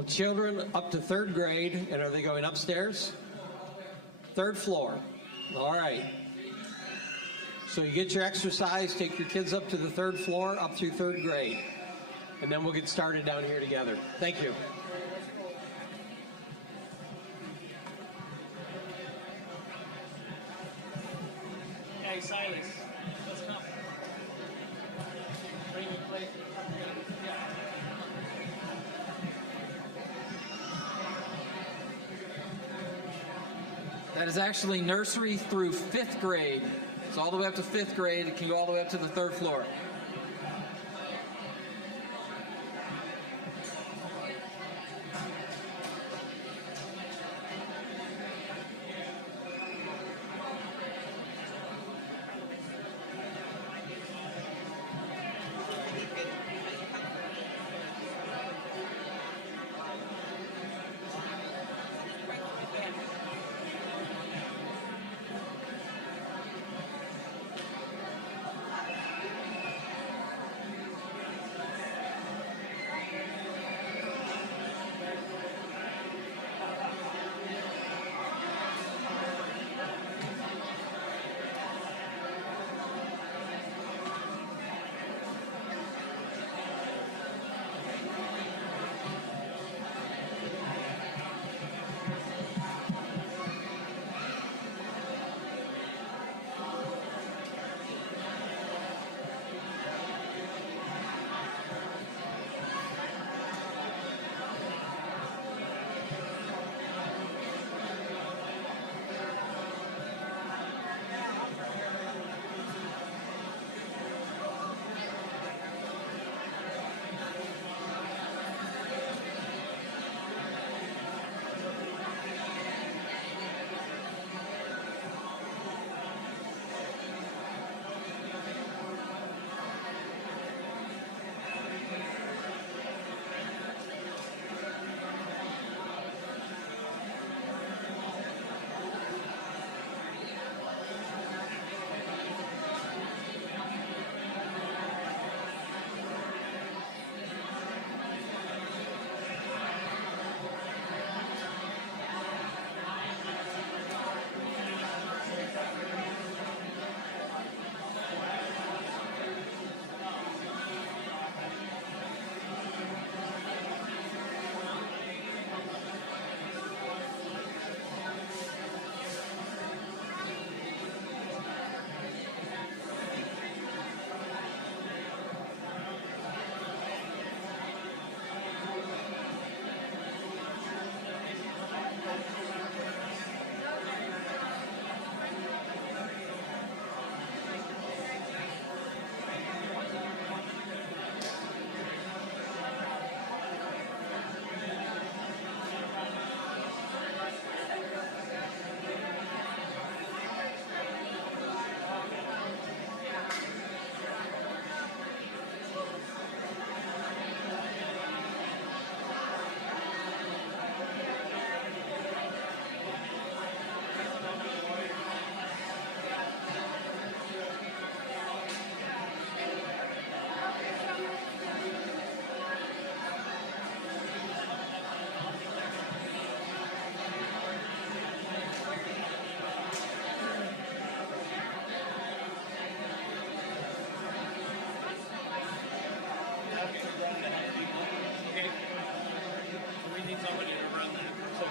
Oh, children up to third grade, and are they going upstairs? Third floor. All right. So you get your exercise, take your kids up to the third floor, up through third grade. And then we'll get started down here together. Thank you. Hey, Silas, let's come. Bring your plate. That is actually nursery through 5th grade. It's all the way up to 5th grade. It can go all the way up to the 3rd floor.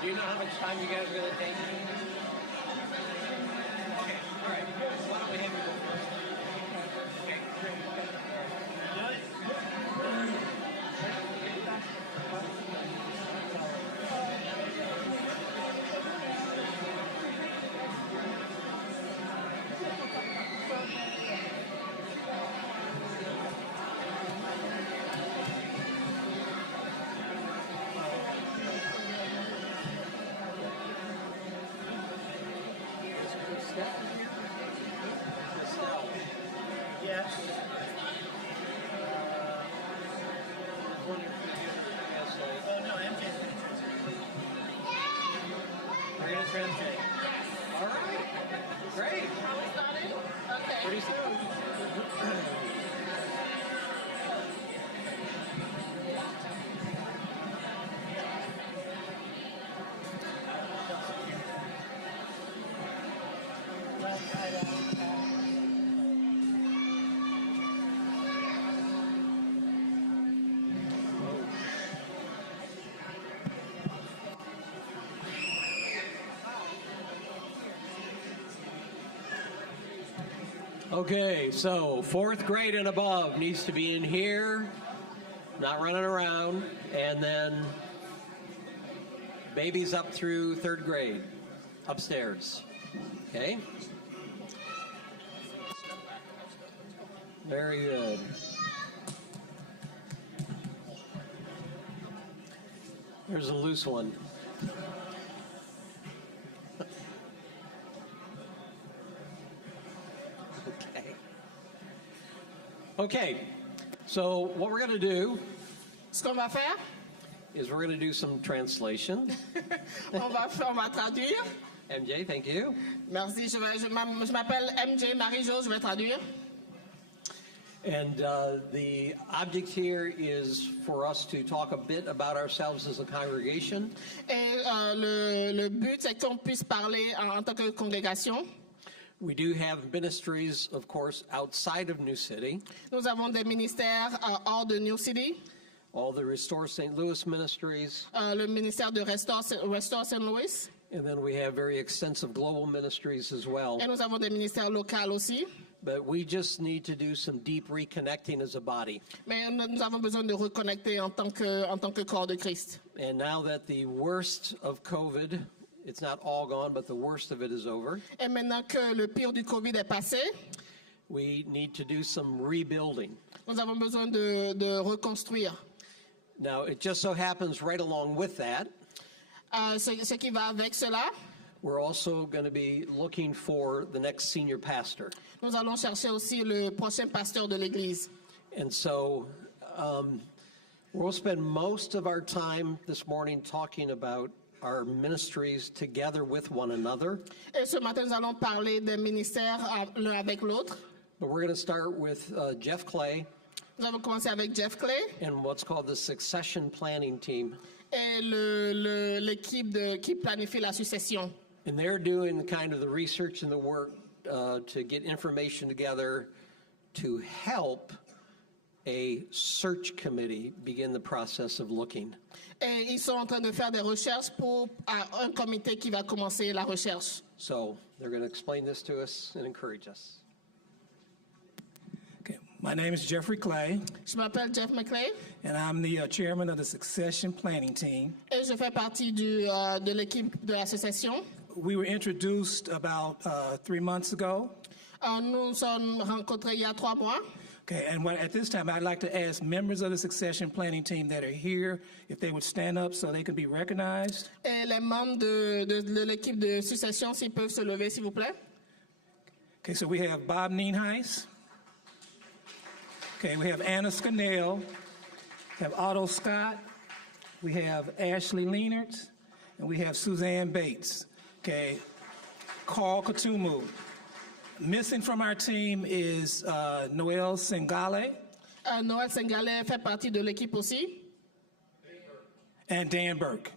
Do you know how much time you guys are going to take? Okay, all right. So why don't we have you go first? Okay, yes. Oh, no, MJ. We're going to translate. All right. Great. Are we started? Okay. Pretty soon. Okay, so fourth grade and above needs to be in here, not running around, and then babies up through third grade, upstairs. Okay? Very good. There's a loose one. Okay, so what we're going to do Ce qu'on va faire, is we're going to do some translation. on va traduire. MJ, thank you. Merci, je m'appelle MJ Marie-Jo, je vais traduire. And the object here is for us to talk a bit about ourselves as a congregation. Et le but, c'est qu'on puisse parler en tant que congrégation. We do have ministries, of course, outside of New City. Nous avons des ministères hors de New City. All the Restore St. Louis ministries. Le ministère de Restore St. Louis. And then we have very extensive global ministries as well. Et nous avons des ministères locaux aussi. But we just need to do some deep reconnecting as a body. Mais nous avons besoin de reconnecter en tant que corps de Christ. And now that the worst of COVID, it's not all gone, but the worst of it is over. Et maintenant que le pire du COVID est passé, We need to do some rebuilding. nous avons besoin de reconstruire. Now, it just so happens right along with that, Ce qui va avec cela, we're also going to be looking for the next senior pastor. nous allons chercher aussi le prochain pasteur de l'Église. And so we'll spend most of our time this morning talking about our ministries together with one another. Et ce matin, nous allons parler des ministères l'un avec l'autre. But we're going to start with Jeff Clay Nous allons commencer avec Jeff Clay and what's called the succession planning team. et l'équipe qui planifie la succession. And they're doing kind of the research and the work to get information together to help a search committee begin the process of looking. Et ils sont en train de faire des recherches pour un comité qui va commencer la recherche. So they're going to explain this to us and encourage us. Okay. My name is Jeffrey Clay, Je m'appelle Jeff McClay and I'm the chairman of the succession planning team. et je fais partie de l'équipe de l'association. We were introduced about 3 months ago. Nous nous sommes rencontrés il y a 3 mois. Okay, and at this time, I'd like to ask members of the succession planning team that are here if they would stand up so they can be recognized. Et les membres de l'équipe de succession, s'ils peuvent se lever, s'il vous plaît. Okay, so we have Bob Nienhuis. Okay, we have Anna Scannell. We have Otto Scott. We have Ashley Leonard. And we have Suzanne Bates. Okay, Carl Katumu. Missing from our team is Noel Sengale Noël Sengalé fait partie de l'équipe aussi. and Dan Burke.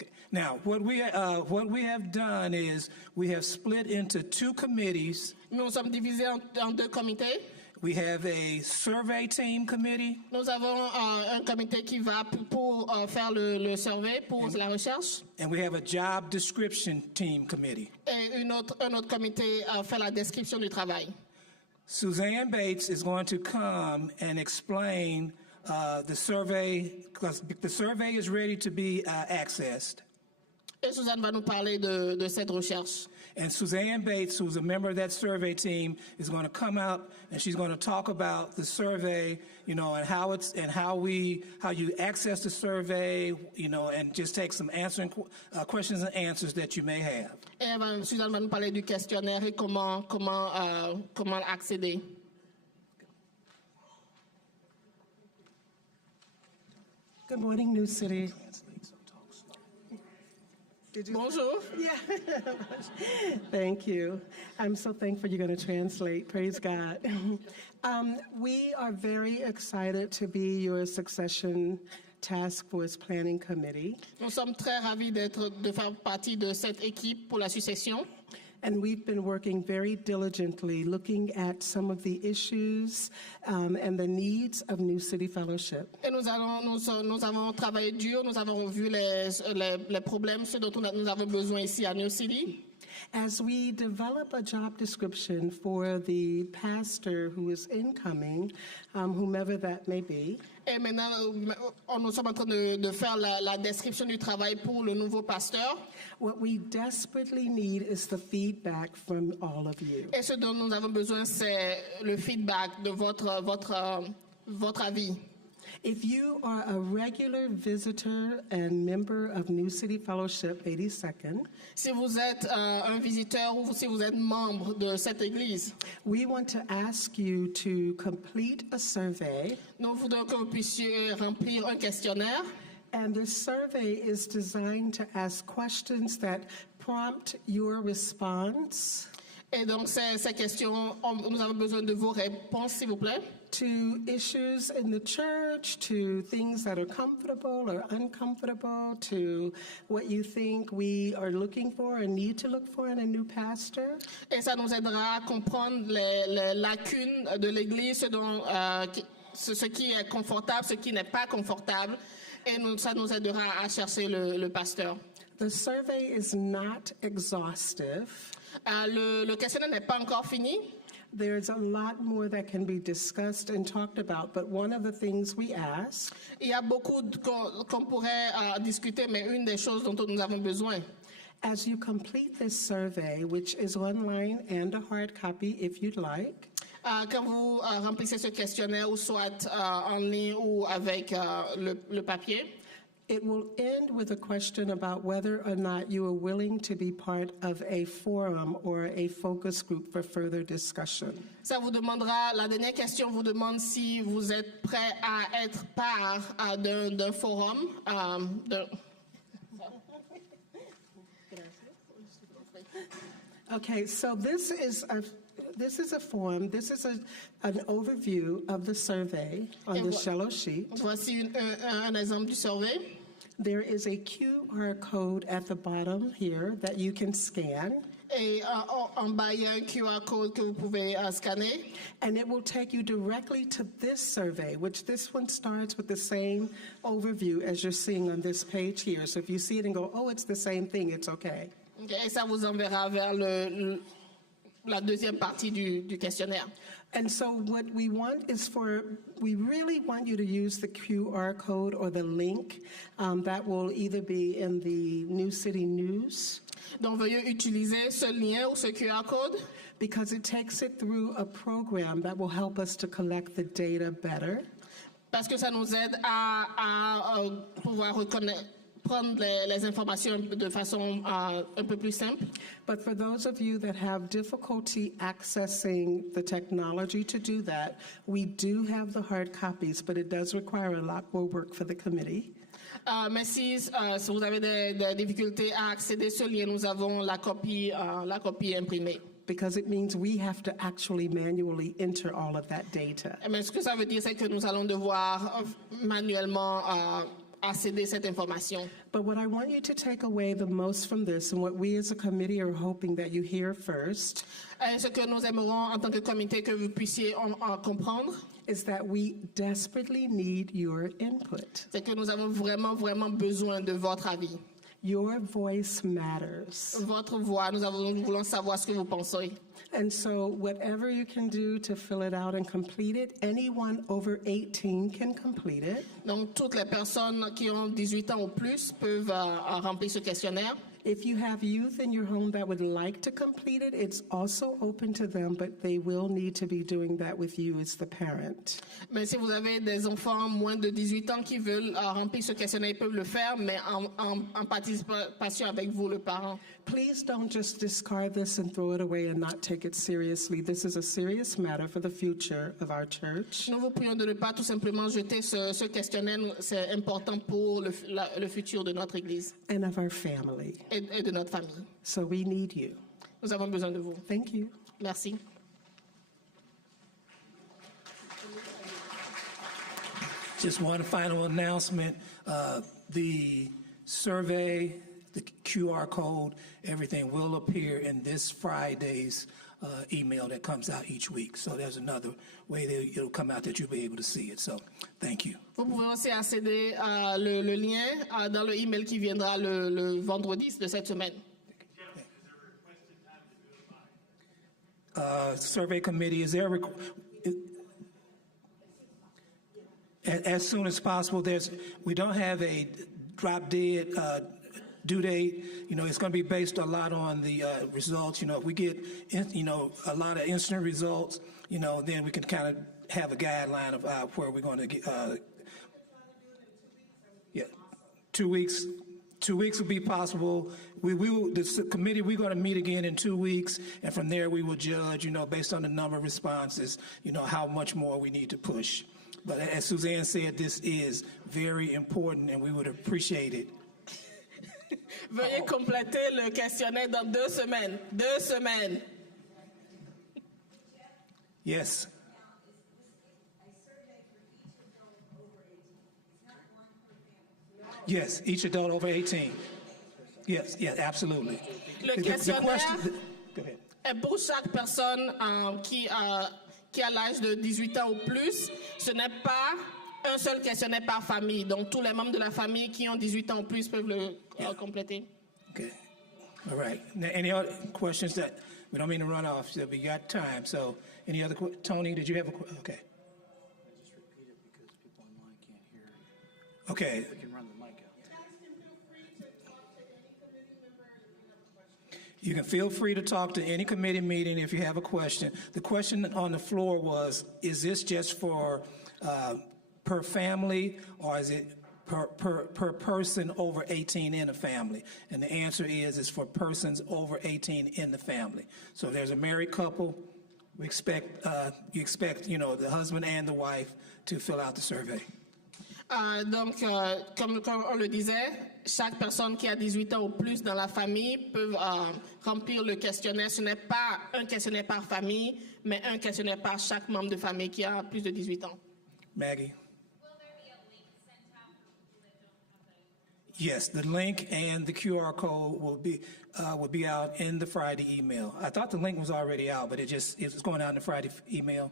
Okay. Now, what we have done is we have split into 2 committees. Nous sommes divisés en 2 comités. We have a survey team committee, Nous avons un comité qui va pour faire le survey, pour la recherche. and we have a job description team committee. Et un autre comité fait la description du travail. Suzanne Bates is going to come and explain the survey, because the survey is ready to be accessed. Et Suzanne va nous parler de cette recherche. And Suzanne Bates, who's a member of that survey team, is going to come out and she's going to talk about the survey, and how you access the survey, and just take some answering questions and answers that you may have. Et Suzanne va nous parler du questionnaire et comment accéder. Good morning, New City. Bonjour. Yeah. Thank you. I'm so thankful you're going to translate. Praise God. We are very excited to be your succession task force planning committee. Nous sommes très ravis de faire partie de cette équipe pour la succession. And we've been working very diligently looking at some of the issues and the needs of New City Fellowship. Et nous avons travaillé dur, nous avons revu les problèmes, ce dont nous avons besoin ici à New City. As we develop a job description for the pastor who is incoming, whomever that may be, Et maintenant, nous sommes en train de faire la description du travail pour le nouveau pasteur. what we desperately need is the feedback from all of you. Et ce dont nous avons besoin, c'est le feedback de votre avis. If you are a regular visitor and member of New City Fellowship 82nd, Si vous êtes un visiteur ou si vous êtes membre de cette église, we want to ask you to complete a survey. nous voudrions que vous puissiez remplir un questionnaire. And this survey is designed to ask questions that prompt your response Et donc, ces questions, nous avons besoin de vos réponses, s'il vous plaît. to issues in the church, to things that are comfortable or uncomfortable, to what you think we are looking for and need to look for in a new pastor. Et ça nous aidera à comprendre les lacunes de l'Église, ce qui est confortable, ce qui n'est pas confortable. Et ça nous aidera à chercher le pasteur. The survey is not exhaustive. Le questionnaire n'est pas encore fini. There's a lot more that can be discussed and talked about, but one of the things we ask Il y a beaucoup qu'on pourrait discuter, mais une des choses dont nous avons besoin, as you complete this survey, which is online and a hard copy if you'd like, quand vous remplissez ce questionnaire, ou soit en ligne ou avec le papier, it will end with a question about whether or not you are willing to be part of a forum or a focus group for further discussion. ça vous demandera, la dernière question vous demande si vous êtes prêt à être part d'un forum. Okay, so this is a form. This is an overview of the survey on the shallow sheet. Voici un exemple du survey. There is a QR code at the bottom here that you can scan, Et en bas, il y a un QR code que vous pouvez scanner. and it will take you directly to this survey, which this one starts with the same overview as you're seeing on this page here. So if you see it and go, oh, it's the same thing, it's okay. Okay, et ça vous enverra vers la deuxième partie du questionnaire. And so what we want is we really want you to use the QR code or the link that will either be in the New City News, Donc, veuillez utiliser ce lien ou ce QR code because it takes it through a program that will help us to collect the data better. parce que ça nous aide à pouvoir prendre les informations de façon un peu plus simple. But for those of you that have difficulty accessing the technology to do that, we do have the hard copies, but it does require a lot more work for the committee. Mais si vous avez des difficultés à accéder à ce lien, nous avons la copie imprimée. Because it means we have to actually manually enter all of that data. Mais ce que ça veut dire, c'est que nous allons devoir manuellement accéder à cette information. But what I want you to take away the most from this, and what we as a committee are hoping that you hear first, Ce que nous aimerons en tant que comité que vous puissiez en comprendre, is that we desperately need your input. c'est que nous avons vraiment, vraiment besoin de votre avis. Your voice matters. Votre voix, nous voulons savoir ce que vous pensez. And so whatever you can do to fill it out and complete it, anyone over 18 can complete it. Donc, toutes les personnes qui ont 18 ans ou plus peuvent remplir ce questionnaire. If you have youth in your home that would like to complete it, it's also open to them, but they will need to be doing that with you as the parent. Mais si vous avez des enfants moins de 18 ans qui veulent remplir ce questionnaire, ils peuvent le faire, mais en participation avec vous, le parent. Please don't just discard this and throw it away and not take it seriously. This is a serious matter for the future of our church. Nous vous prions de ne pas tout simplement jeter ce questionnaire. C'est important pour le futur de notre Église And of our family. et de notre famille. So we need you. Nous avons besoin de vous. Thank you. Merci. Just one final announcement. The survey, the QR code, everything will appear in this Friday's email that comes out each week. So there's another way that it'll come out that you'll be able to see it. So thank you. Vous pouvez aussi accéder à le lien dans le email qui viendra le vendredi de cette semaine. Survey committee, is there as soon as possible? We don't have a drop dead due date. It's going to be based a lot on the results. If we get a lot of instant results, then we can kind of have a guideline of where we're going to get. 2 weeks. 2 weeks will be possible. The committee, we're going to meet again in 2 weeks, and from there we will judge, based on the number of responses, how much more we need to push. But as Suzanne said, this is very important, and we would appreciate it. Veuillez compléter le questionnaire dans 2 semaines. 2 semaines. Yes. Yes, each adult over 18. Yes, absolutely. Le questionnaire Go ahead. est pour chaque personne qui a l'âge de 18 ans ou plus. Ce n'est pas un seul questionnaire par famille. Donc, tous les membres de la famille qui ont 18 ans ou plus peuvent le compléter. Okay. All right. Now, any other questions that we don't mean to run off, so we got time. So, any other Tony, did you have a question? Okay. Just repeat it because people online can't hear. Okay. They can run the mic out. You can feel free to talk to any committee meeting if you have a question. The question on the floor was, is this just for per family, or is it per person over 18 in a family? And the answer is it's for persons over 18 in the family. So if there's a married couple, you expect the husband and the wife to fill out the survey. Donc, comme on le disait, chaque personne qui a 18 ans ou plus dans la famille peut remplir le questionnaire. Ce n'est pas un questionnaire par famille, mais un questionnaire par chaque membre de famille qui a plus de 18 ans. Maggie? Will there be a link sent out for people that don't have Yes, the link and the QR code will be out in the Friday email. I thought the link was already out, but it's going out in the Friday email.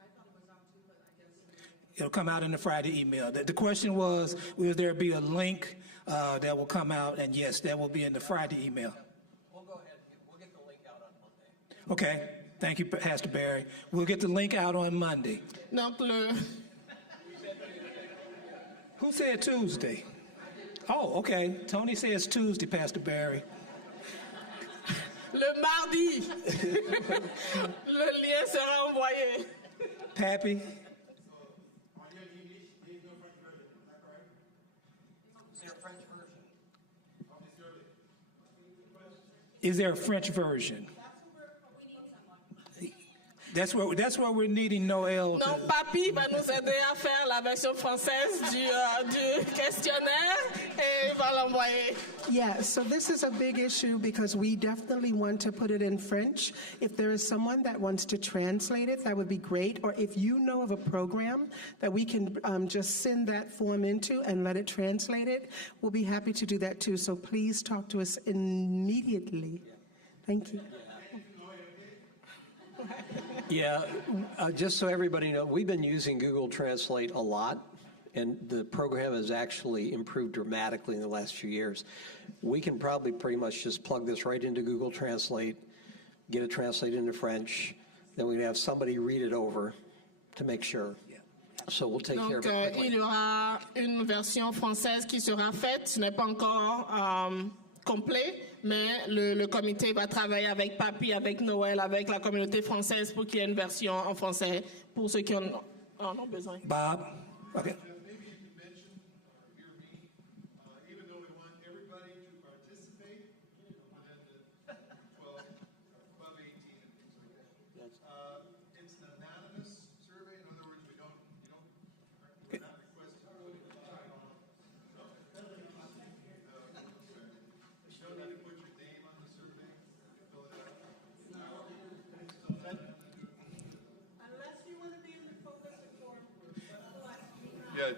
I thought it was out too, but I guess it'll come out in the Friday email. The question was, will there be a link that will come out? And yes, that will be in the Friday email. We'll go ahead. We'll get the link out on Monday. Okay. Thank you, Pastor Barry. We'll get the link out on Monday. Donc, Who said Tuesday? Oh, okay. Tony says Tuesday, Pastor Barry. le mardi, le lien sera envoyé. Pappy? Is there a French version? That's where we're needing Noel. Non, Papy va nous aider à faire la version française du questionnaire et il va l'envoyer. Yeah, so this is a big issue because we definitely want to put it in French. If there is someone that wants to translate it, that would be great. Or if you know of a program that we can just send that form into and let it translate it, we'll be happy to do that too. So please talk to us immediately. Thank you. Yeah, just so everybody knows, we've been using Google Translate a lot, and the program has actually improved dramatically in the last few years. We can probably pretty much just plug this right into Google Translate, get it translated into French, then we have somebody read it over to make sure. So we'll take care of Donc, it quickly. il y aura une version française qui sera faite. Ce n'est pas encore complet, mais le comité va travailler avec Papy, avec Noël, avec la communauté française pour qu'il y ait une version en français pour ceux qui en ont besoin. Bob? Okay. Maybe you could mention or hear me, even though we want everybody to participate within the 12, above 18 and things like that. It's an anonymous survey. In other words, we're not requesting to put it in time on. You don't have to put your name on the survey. You fill it out. Unless you want to be in the focus and forum group, otherwise Yeah.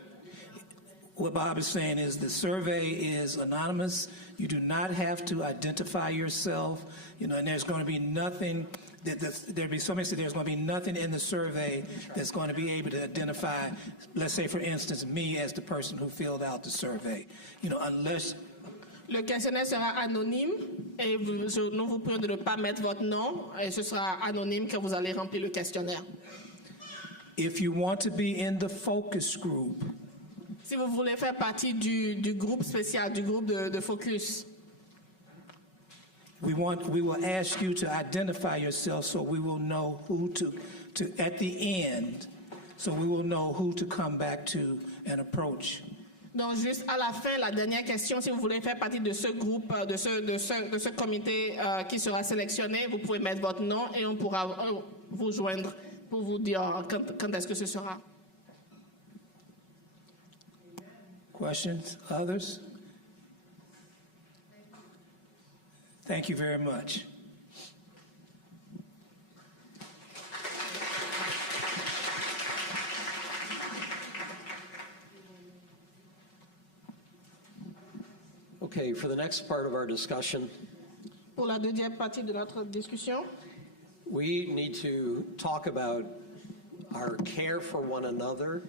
What Bob is saying is the survey is anonymous. You do not have to identify yourself, and there's going to be nothing. There'll be somebody said there's going to be nothing in the survey that's going to be able to identify, let's say, for instance, me as the person who filled out the survey. Unless. Le questionnaire sera anonyme et nous vous prions de ne pas mettre votre nom et ce sera anonyme quand vous allez remplir le questionnaire. If you want to be in the focus group, Si vous voulez faire partie du groupe spécial, du groupe de focus, we will ask you to identify yourself so we will know who to at the end, so we will know who to come back to and approach. donc juste à la fin, la dernière question, si vous voulez faire partie de ce groupe, de ce comité qui sera sélectionné, vous pouvez mettre votre nom et on pourra vous joindre pour vous dire quand est-ce que ce sera. Questions? Others? Thank you very much. Okay, for the next part of our discussion, Pour la deuxième partie de notre discussion, we need to talk about our care for one another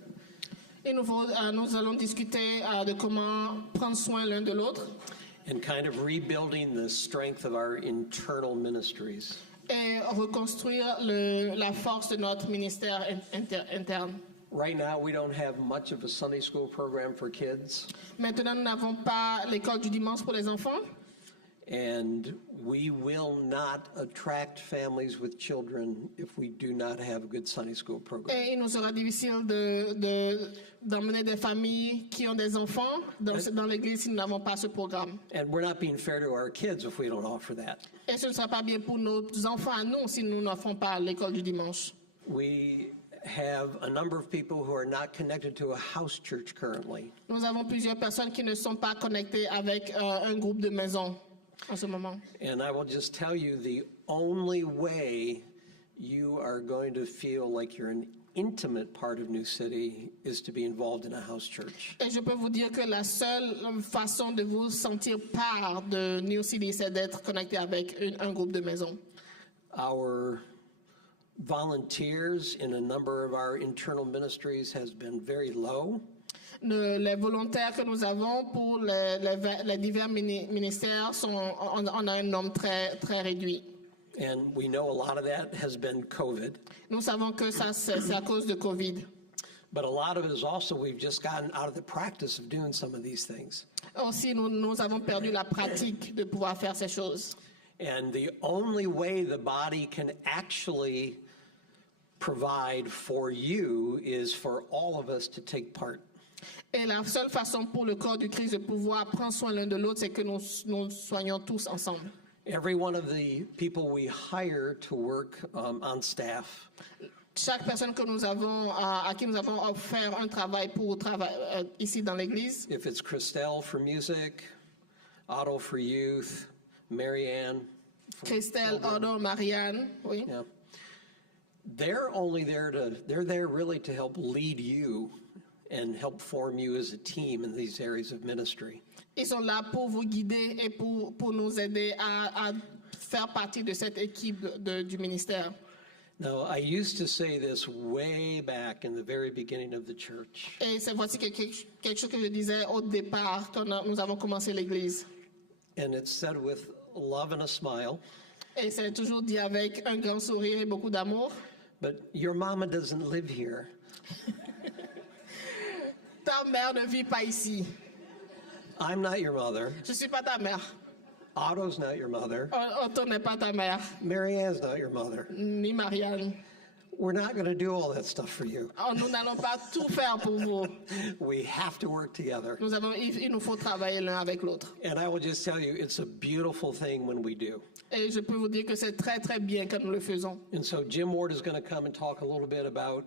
et nous allons discuter de comment prendre soin l'un de l'autre and kind of rebuilding the strength of our internal ministries. et reconstruire la force de notre ministère interne. Right now, we don't have much of a Sunday school program for kids, Maintenant, nous n'avons pas l'école du dimanche pour les enfants and we will not attract families with children if we do not have a good Sunday school program. et il nous sera difficile d'emmener des familles qui ont des enfants dans l'église si nous n'avons pas ce programme. And we're not being fair to our kids if we don't offer that. Et ce ne sera pas bien pour nos enfants à nous si nous n'offrons pas l'école du dimanche. We have a number of people who are not connected to a house church currently. Nous avons plusieurs personnes qui ne sont pas connectées avec un groupe de maison en ce moment. And I will just tell you, the only way you are going to feel like you're an intimate part of New City is to be involved in a house church. Et je peux vous dire que la seule façon de vous sentir part de New City, c'est d'être connecté avec un groupe de maison. Our volunteers in a number of our internal ministries has been very low. Les volontaires que nous avons pour les divers ministères on a un nombre très, très réduit. And we know a lot of that has been COVID. Nous savons que ça, c'est à cause de COVID. But a lot of it is also we've just gotten out of the practice of doing some of these things. Aussi, nous avons perdu la pratique de pouvoir faire ces choses. And the only way the body can actually provide for you is for all of us to take part. Et la seule façon pour le corps du Christ de pouvoir prendre soin l'un de l'autre, c'est que nous soyons tous ensemble. Every one of the people we hire to work on staff Chaque personne que nous avons, à qui nous avons offert un travail pour travailler ici dans l'église, if it's Christelle for music, Otto for youth, Marianne, Christelle, Otto, Marianne, oui. yeah, they're there really to help lead you and help form you as a team in these areas of ministry. Ils sont là pour vous guider et pour nous aider à faire partie de cette équipe du ministère. Now, I used to say this way back in the very beginning of the church. Et c'est voici quelque chose que je disais au départ quand nous avons commencé l'église. And it's said with love and a smile, Et c'est toujours dit avec un grand sourire et beaucoup d'amour. but your mama doesn't live here. Ta mère ne vit pas ici. I'm not your mother. Je ne suis pas ta mère. Otto's not your mother. Otto n'est pas ta mère, Marianne's not your mother. ni Marianne. We're not going to do all that stuff for you. Nous n'allons pas tout faire pour vous. We have to work together. Il nous faut travailler l'un avec l'autre. And I will just tell you, it's a beautiful thing when we do. Et je peux vous dire que c'est très très bien quand nous le faisons. And so Jim Ward is going to come and talk a little bit about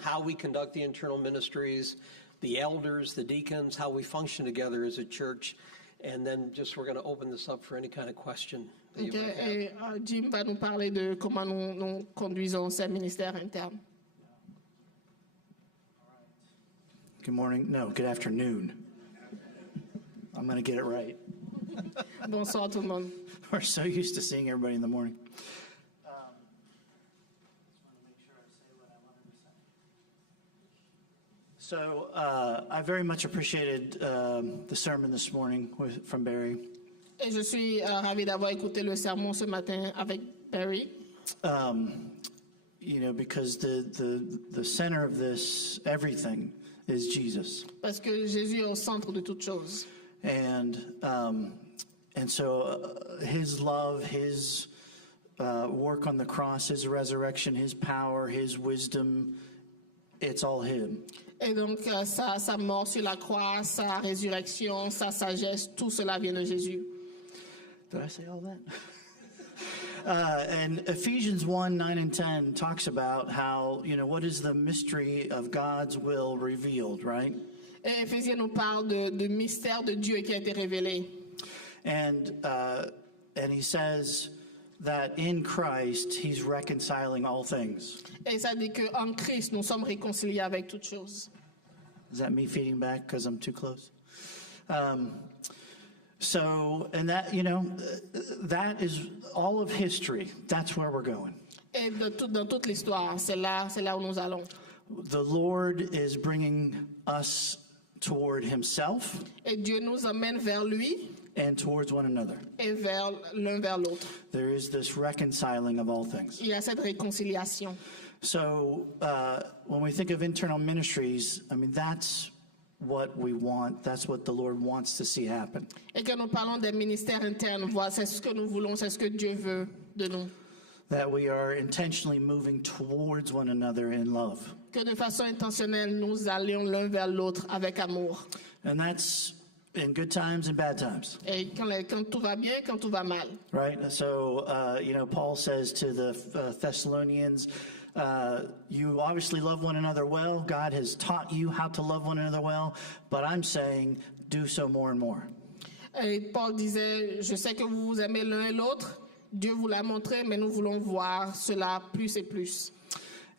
how we conduct the internal ministries, the elders, the deacons, how we function together as a church. And then we're going to open this up for any kind of question that you might have. Et Jim va nous parler de comment nous conduisons ces ministères internes. Good morning. No, good afternoon. I'm going to get it right. Bonsoir tout le monde. We're so used to seeing everybody in the morning. So I very much appreciated the sermon this morning from Barry. Et je suis ravie d'avoir écouté le sermon ce matin avec Barry. You know, because the center of this everything is Jesus. Parce que Jésus est au centre de toutes choses. And so his love, his work on the cross, his resurrection, his power, his wisdom, it's all him. Et donc, sa mort sur la croix, sa résurrection, sa sagesse, tout cela vient de Jésus. Did I say all that? And Ephesians 1, 9 and 10 talks about how, you know, what is the mystery of God's will revealed, right? Et Éphésiens nous parle de mystère de Dieu qui a été révélé. And he says that in Christ, he's reconciling all things. Et ça dit qu'en Christ, nous sommes réconciliés avec toutes choses. Is that me feeding back because I'm too close? So, and that, you know, that is all of history. That's where we're going. Et dans toute l'histoire, c'est là où nous allons. The Lord is bringing us toward himself Et Dieu nous amène vers lui and towards one another. et vers l'un vers l'autre. There is this reconciling of all things. Il y a cette réconciliation. So when we think of internal ministries, I mean, that's what we want. That's what the Lord wants to see happen. Et quand nous parlons des ministères internes, voilà, c'est ce que nous voulons, c'est ce que Dieu veut de nous. That we are intentionally moving towards one another in love. Que de façon intentionnelle, nous allions l'un vers l'autre avec amour. And that's in good times and bad times. Et quand tout va bien, quand tout va mal. Right? So, you know, Paul says to the Thessalonians, you obviously love one another well. God has taught you how to love one another well, but I'm saying do so more and more. Et Paul disait, je sais que vous vous aimez l'un et l'autre. Dieu vous l'a montré, mais nous voulons voir cela plus et plus.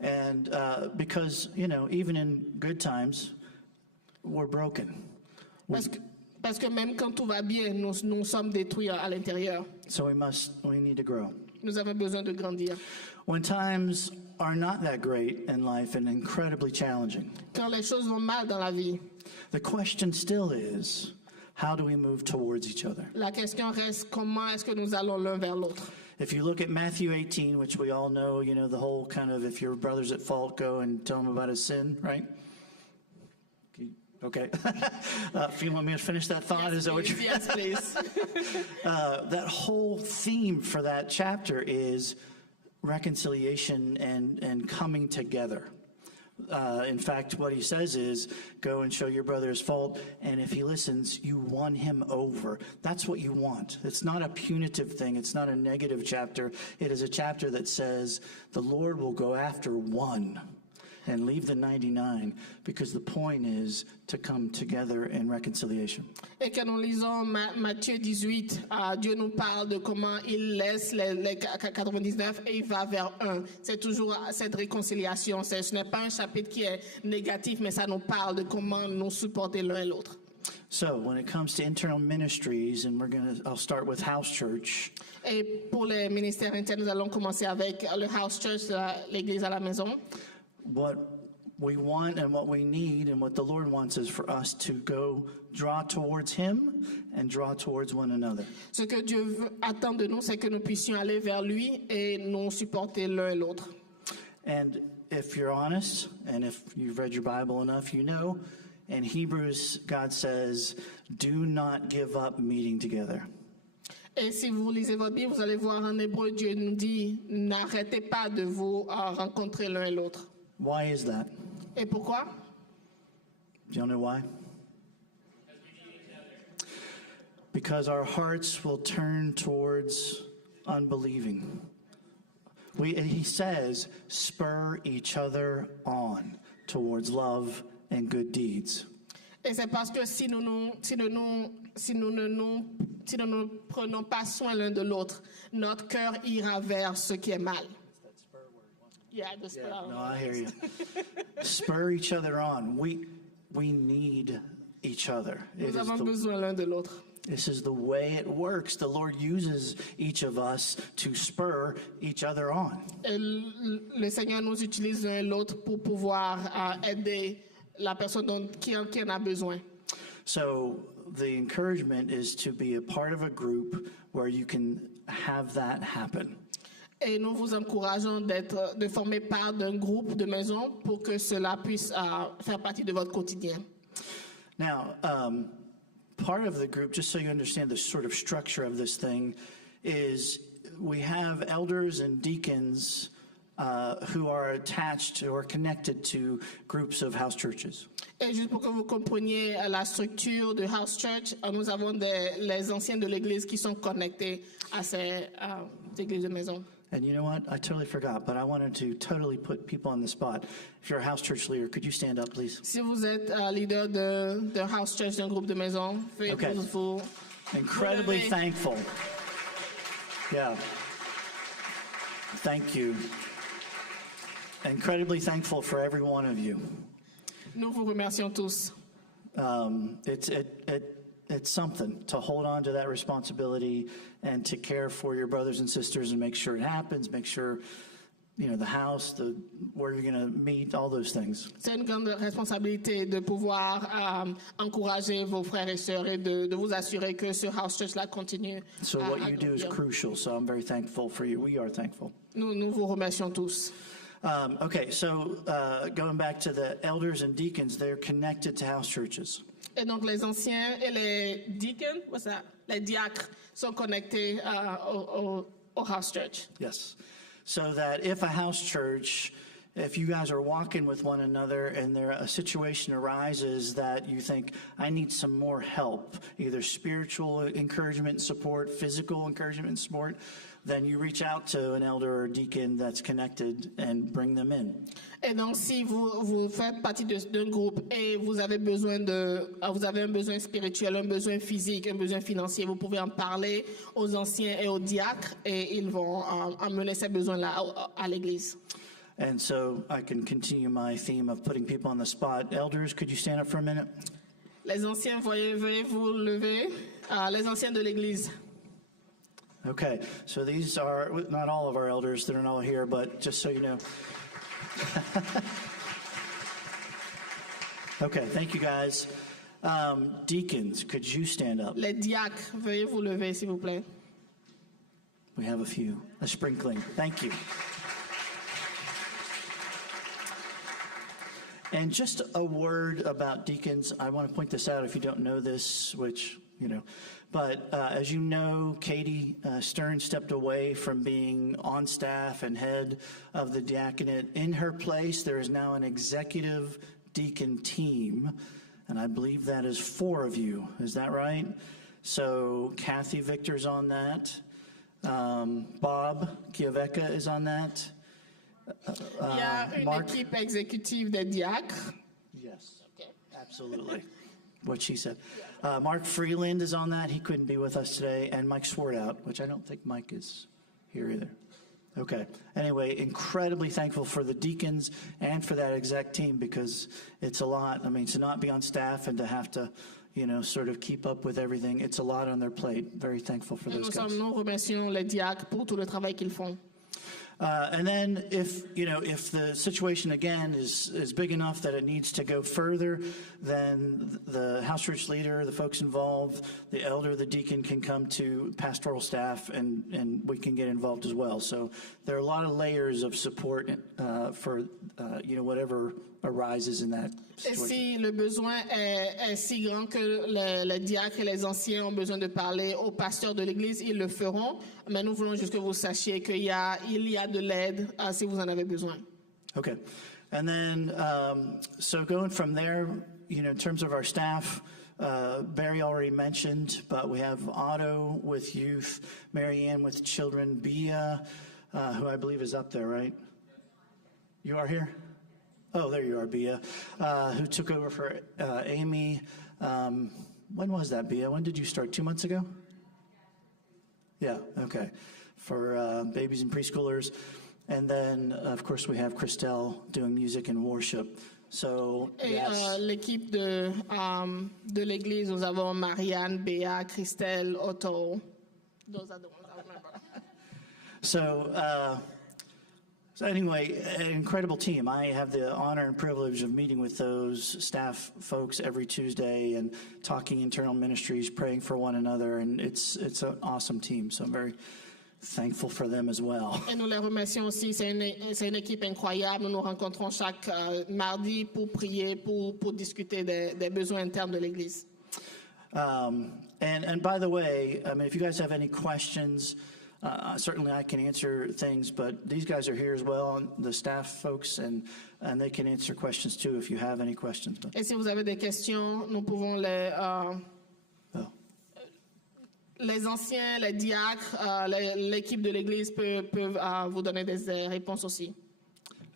And because, you know, even in good times, we're broken. Parce que même quand tout va bien, nous sommes détruits à l'intérieur. So we need to grow. Nous avons besoin de grandir. When times are not that great in life and incredibly challenging, Quand les choses vont mal dans la vie, the question still is, how do we move towards each other? la question reste comment est-ce que nous allons l'un vers l'autre. If you look at Matthew 18, which we all know, you know, the whole kind of, if your brother's at fault, go and tell him about his sin, right? Okay. If you want me to finish that thought, is that what you're... Yes, please. That whole theme for that chapter is reconciliation and coming together. In fact, what he says is, go and show your brother his fault, and if he listens, you won him over. That's what you want. It's not a punitive thing. It's not a negative chapter. It is a chapter that says the Lord will go after one and leave the 99, because the point is to come together in reconciliation. Et quand nous lisons Matthieu 18, Dieu nous parle de comment il laisse les 99 et il va vers un. C'est toujours cette réconciliation. Ce n'est pas un chapitre qui est négatif, mais ça nous parle de comment nous supporter l'un et l'autre. So when it comes to internal ministries, and I'll start with house church. Et pour les ministères internes, nous allons commencer avec le House Church, l'église à la maison. What we want and what we need and what the Lord wants is for us to go draw towards him and draw towards one another. Ce que Dieu attend de nous, c'est que nous puissions aller vers lui et nous supporter l'un et l'autre. And if you're honest, and if you've read your Bible enough, you know, in Hebrews, God says, do not give up meeting together. Et si vous lisez votre Bible, vous allez voir en hébreu, Dieu nous dit, n'arrêtez pas de vous rencontrer l'un et l'autre. Why is that? Et pourquoi? Do you know why? Because our hearts will turn towards unbelieving. He says, spur each other on towards love and good deeds. Et c'est parce que si nous ne nous prenons pas soin l'un de l'autre, notre cœur ira vers ce qui est mal. Yeah, the spur. No, I hear you. Spur each other on. We need each other. Nous avons besoin l'un de l'autre. This is the way it works. The Lord uses each of us to spur each other on. Et le Seigneur nous utilise l'un et l'autre pour pouvoir aider la personne qui en a besoin. So the encouragement is to be a part of a group where you can have that happen. Et nous vous encourageons de former part d'un groupe de maison pour que cela puisse faire partie de votre quotidien. Now, part of the group, just so you understand the sort of structure of this thing, is we have elders and deacons who are attached or connected to groups of house churches. Et juste pour que vous compreniez la structure de House Church, nous avons les anciens de l'Église qui sont connectés à ces églises de maison. And you know what? I totally forgot, but I wanted to totally put people on the spot. If you're a house church leader, could you stand up, please? Si vous êtes leader de House Church d'un groupe de maison, veuillez Okay. vous Incredibly levez. thankful. Yeah. Thank you. Incredibly thankful for every one of you. Nous vous remercions tous. It's something to hold on to that responsibility and to care for your brothers and sisters and make sure it happens, make sure, the house, where you're going to meet, all those things. C'est une grande responsabilité de pouvoir encourager vos frères et sœurs et de vous assurer que ce House Church-là continue. So à what you do is grandir. crucial, so I'm very thankful for you. We are thankful. Nous vous remercions tous. Okay, so going back to the elders and deacons, they're connected to house churches. Et donc les anciens et les deacons, les diacres sont connectés au House Church. Yes. So that if a house church, if you guys are walking with one another and a situation arises that you think, I need some more help, either spiritual encouragement and support, physical encouragement and support, then you reach out to an elder or deacon that's connected and bring them in. Et donc, si vous faites partie d'un groupe et vous avez un besoin spirituel, un besoin physique, un besoin financier, vous pouvez en parler aux anciens et aux diacres et ils vont emmener ces besoins-là à l'église. And so I can continue my theme of putting people on the spot. Elders, could you stand up for a minute? Les anciens, veuillez vous lever. Les anciens de l'église. Okay, so these are not all of our elders that are all here, but just so you know. Okay, thank you guys. Deacons, could you stand up? Les diacres, veuillez vous lever, s'il vous plaît. We have a few, a sprinkling. Thank you. And just a word about deacons. I want to point this out if you don't know this, which, but as you know, Katie Stern stepped away from being on staff and head of the diaconate. In her place, there is now an executive deacon team, and I believe that is 4 of you. Is that right? So Kathy Victor's on that. Bob Kiaveka is on that. Il y a une Mark? équipe exécutive des diacres. Yes, absolutely. What she said. Mark Freeland is on that. He couldn't be with us today. And Mike Swartout, which I don't think Mike is here either. Okay. Anyway, incredibly thankful for the deacons and for that exec team because it's a lot. I mean, to not be on staff and to have to, sort of keep up with everything, it's a lot on their plate. Very thankful for those guys. Nous remercions les diacres pour tout le travail qu'ils font. And then if the situation again is big enough that it needs to go further, then the house church leader, the folks involved, the elder, the deacon can come to pastoral staff and we can get involved as well. So there are a lot of layers of support for whatever arises in that Et situation. si le besoin est si grand que les diacres et les anciens ont besoin de parler aux pasteurs de l'Église, ils le feront. Mais nous voulons juste que vous sachiez qu'il y a de l'aide si vous en avez besoin. Okay. And then, so going from there, in terms of our staff, Barry already mentioned, but we have Otto with youth, Marianne with children, Bia, who I believe is up there, right? You are here? Oh, there you are, Bia, who took over for Amy. When was that, Bia? When did you start? 2 months ago? Yeah, okay. For babies and preschoolers. And then, of course, we have Christelle doing music and worship. So, Et yes. l'équipe de l'Église, nous avons Marianne, Béa, Christelle, Otto. Those are the ones I remember. So anyway, an incredible team. I have the honor and privilege of meeting with those staff folks every Tuesday and talking internal ministries, praying for one another, and it's an awesome team. So I'm very thankful for them as well. Et nous les remercions aussi. C'est une équipe incroyable. Nous nous rencontrons chaque mardi pour prier, pour discuter des besoins internes de l'Église. And by the way, I mean, if you guys have any questions, certainly I can answer things, but these guys are here as well, the staff folks, and they can answer questions too if you have any questions. But, Et si vous avez des questions, nous pouvons les anciens, les diacres, l'équipe de l'Église peuvent vous donner des réponses aussi.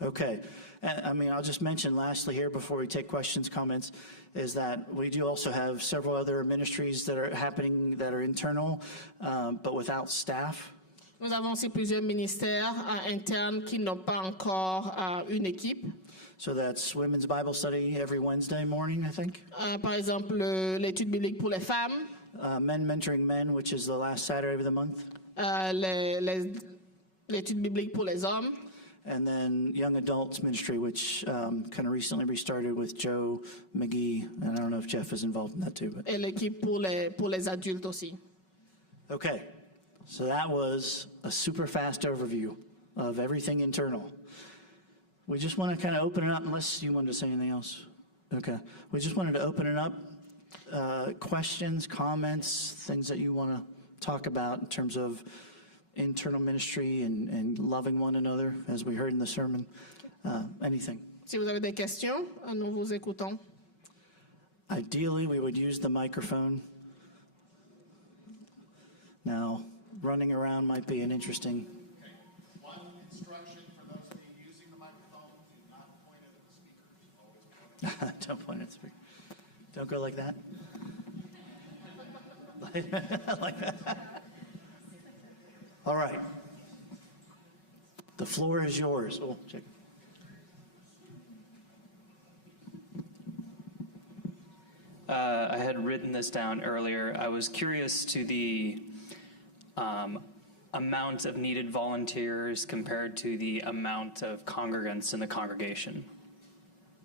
okay. And, I mean, I'll just mention lastly here before we take questions, comments, is that we do also have several other ministries that are happening that are internal, but without staff. Nous avons aussi plusieurs ministères internes qui n'ont pas encore une équipe. So that's Women's Bible Study every Wednesday morning, I think. Par exemple, l'étude biblique pour les femmes, Men Mentoring Men, which is the last Saturday of the month. l'étude biblique pour les hommes, And then Young Adults Ministry, which kind of recently restarted with Joe McGee. And I don't know if Jeff is involved in that too. But et l'équipe pour les adultes aussi. okay, so that was a super fast overview of everything internal. We just want to kind of open it up, unless you wanted to say anything else. Okay, we just wanted to open it up. Questions, comments, things that you want to talk about in terms of internal ministry and loving one another, as we heard in the sermon. Anything. Si vous avez des questions, nous vous écoutons. Ideally, we would use the microphone. Now, running around might be an interesting. One instruction for those of you using the microphone, do not point it at the speakers. Always point it. Don't point at the speaker. Don't go like that. Like that. All right. The floor is yours. Oh, check. I had written this down earlier. I was curious to the amount of needed volunteers compared to the amount of congregants in the congregation.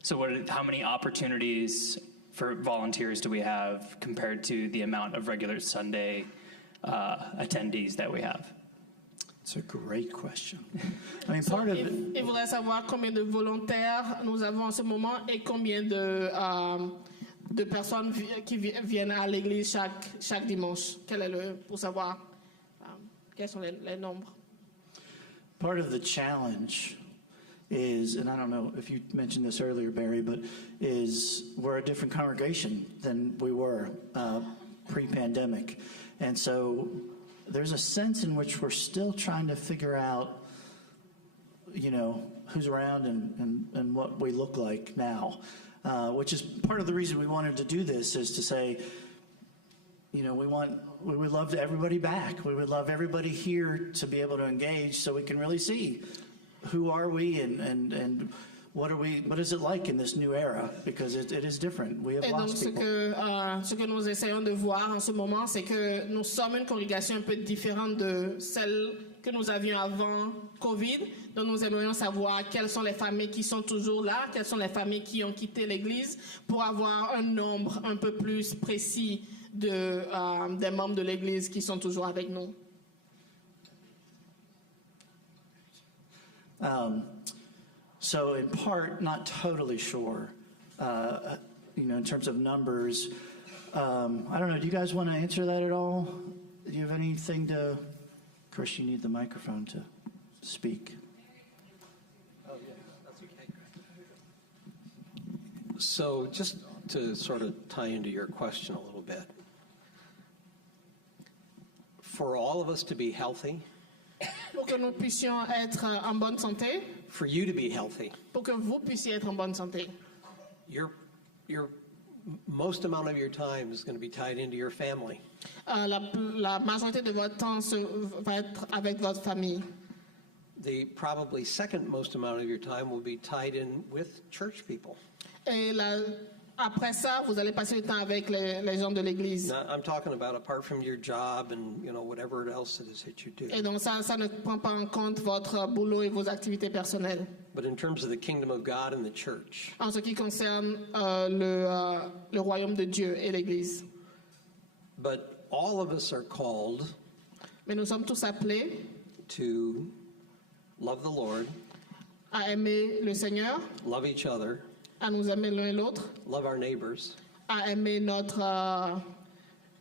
So how many opportunities for volunteers do we have compared to the amount of regular Sunday attendees that we have? It's a great question. I mean, part of it. Il faudrait savoir combien de volontaires nous avons en ce moment et combien de personnes qui viennent à l'église chaque dimanche. Pour savoir quels sont les nombres. Part of the challenge is, and I don't know if you mentioned this earlier, Barry, but is we're a different congregation than we were pre-pandemic. And so there's a sense in which we're still trying to figure out, you know, who's around and what we look like now, which is part of the reason we wanted to do this, is to say, you know, we would love everybody back. We would love everybody here to be able to engage so we can really see who are we and what is it like in this new era, because it is different. We have Et donc, lost people. ce que nous essayons de voir en ce moment, c'est que nous sommes une congrégation un peu différente de celle que nous avions avant Covid. Donc, nous aimerions savoir quelles sont les familles qui sont toujours là, quelles sont les familles qui ont quitté l'Église, pour avoir un nombre un peu plus précis des membres de l'Église qui sont toujours avec nous. So in part, not totally sure, you know, in terms of numbers. I don't know, do you guys want to answer that at all? Do you have anything to, of course you need the microphone to speak. Oh, yeah, that's okay. So just to sort of tie into your question a little bit, for all of us to be healthy, Pour que nous puissions être en bonne santé, for you to be healthy, pour que vous puissiez être en bonne santé, your most amount of your time is going to be tied into your family. la majorité de votre temps va être avec votre famille. The probably second most amount of your time will be tied in with church people. Et la Après ça, vous allez passer le temps avec les gens de l'Église. Now, I'm talking about apart from your job and whatever else it is that you do. Et donc ça ne prend pas en compte votre boulot et vos activités personnelles. But in terms of the kingdom of God and the church, En ce qui concerne le royaume de Dieu et l'Église. but all of us are called Mais nous sommes tous appelés to love the Lord, à aimer le Seigneur, love each other, à nous aimer l'un et l'autre, love our neighbors, à aimer notre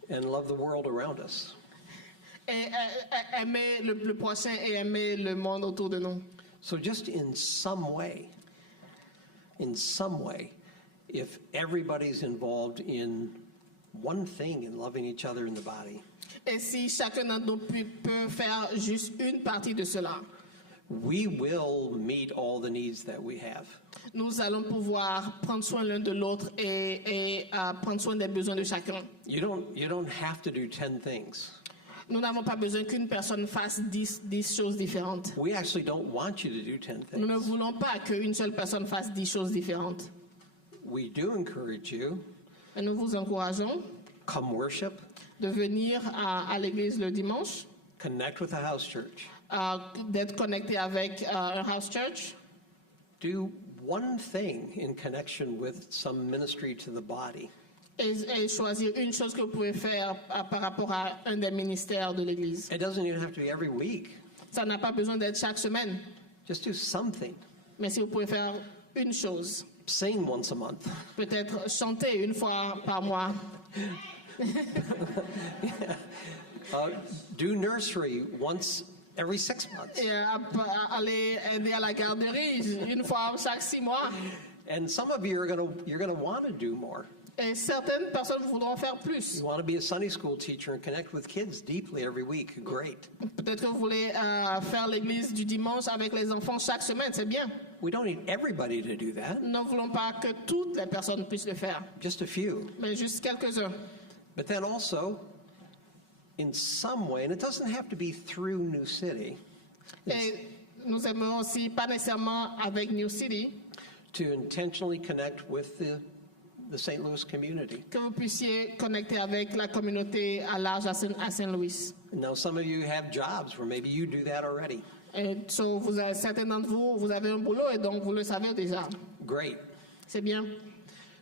and love the world around us. et aimer le prochain et aimer le monde autour de nous. So just in some way, if everybody's involved in one thing in loving each other in the body, Et si chacun d'entre nous peut faire juste une partie de cela, we will meet all the needs that we have. nous allons pouvoir prendre soin l'un de l'autre et prendre soin des besoins de chacun. You don't have to do 10 things. Nous n'avons pas besoin qu'une personne fasse 10 choses différentes. We actually don't want you to do 10 Nous ne things. voulons pas qu'une seule personne fasse 10 choses différentes. We do encourage you, Et nous vous encourageons come worship, de venir à l'église le dimanche, connect with the house church. d'être connecté avec un house church, Do one thing in connection with some ministry to the body. et choisir une chose que vous pouvez faire par rapport à un des ministères de l'église. It doesn't even have to be every week. Ça n'a pas besoin d'être chaque semaine, Just do something. mais si vous pouvez faire une chose, Sing once a month. peut-être chanter une fois par mois, Do nursery once every 6 months. et aller aider à la garderie une fois chaque 6 mois. And some of you are going to want to do more. Et certaines personnes voudront faire plus. You want to be a Sunday school teacher and connect with kids deeply every week. Great. Peut-être que vous voulez faire l'église du dimanche avec les enfants chaque semaine, c'est bien. We don't need everybody to do that. Nous ne voulons pas que toutes les personnes puissent le faire, Just a few. mais juste quelques-uns. But then also, in some way, and it doesn't have to be through New City, Et nous aimons aussi, pas nécessairement avec New City, to intentionally connect with the St. Louis community. que vous puissiez connecter avec la communauté à large à Saint-Louis. Now, some of you have jobs where maybe you do that already. Et so, certains d'entre vous, vous avez un boulot et donc vous le savez déjà. Great. C'est bien.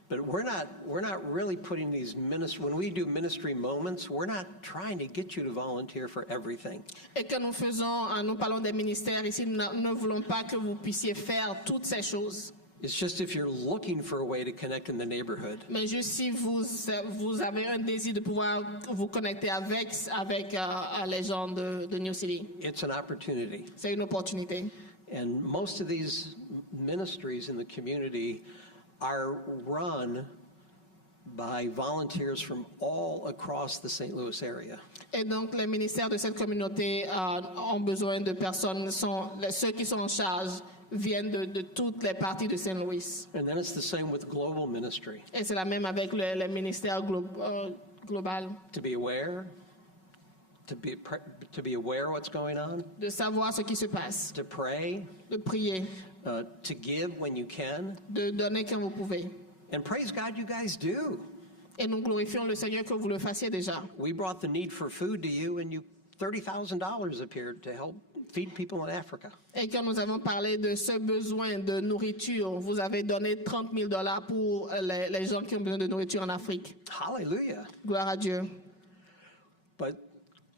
But we're not really putting these when we do ministry moments, we're not trying to get you to volunteer for everything. Et quand nous parlons des ministères ici, nous ne voulons pas que vous puissiez faire toutes ces choses. It's just if you're looking for a way to connect in the neighborhood. Mais juste si vous avez un désir de pouvoir vous connecter avec les gens de New City, It's an opportunity. c'est une opportunité. And most of these ministries in the community are run by volunteers from all across the St. Louis area. Et donc les ministères de cette communauté ont besoin de personnes, ceux qui sont en charge viennent de toutes les parties de Saint-Louis. And then it's the same with global ministry. Et c'est la même avec le ministère global, To be aware, to be aware what's going on, de savoir ce qui se passe, to pray, de prier, to give when you can. de donner quand vous pouvez. And praise God, you guys do. Et nous glorifions le Seigneur que vous le fassiez déjà. We brought the need for food to you, and $30,000 appeared to help feed people in Africa. Et quand nous avons parlé de ce besoin de nourriture, vous avez donné $30 000 pour les gens qui ont besoin de nourriture en Afrique. Hallelujah. Gloire à Dieu. But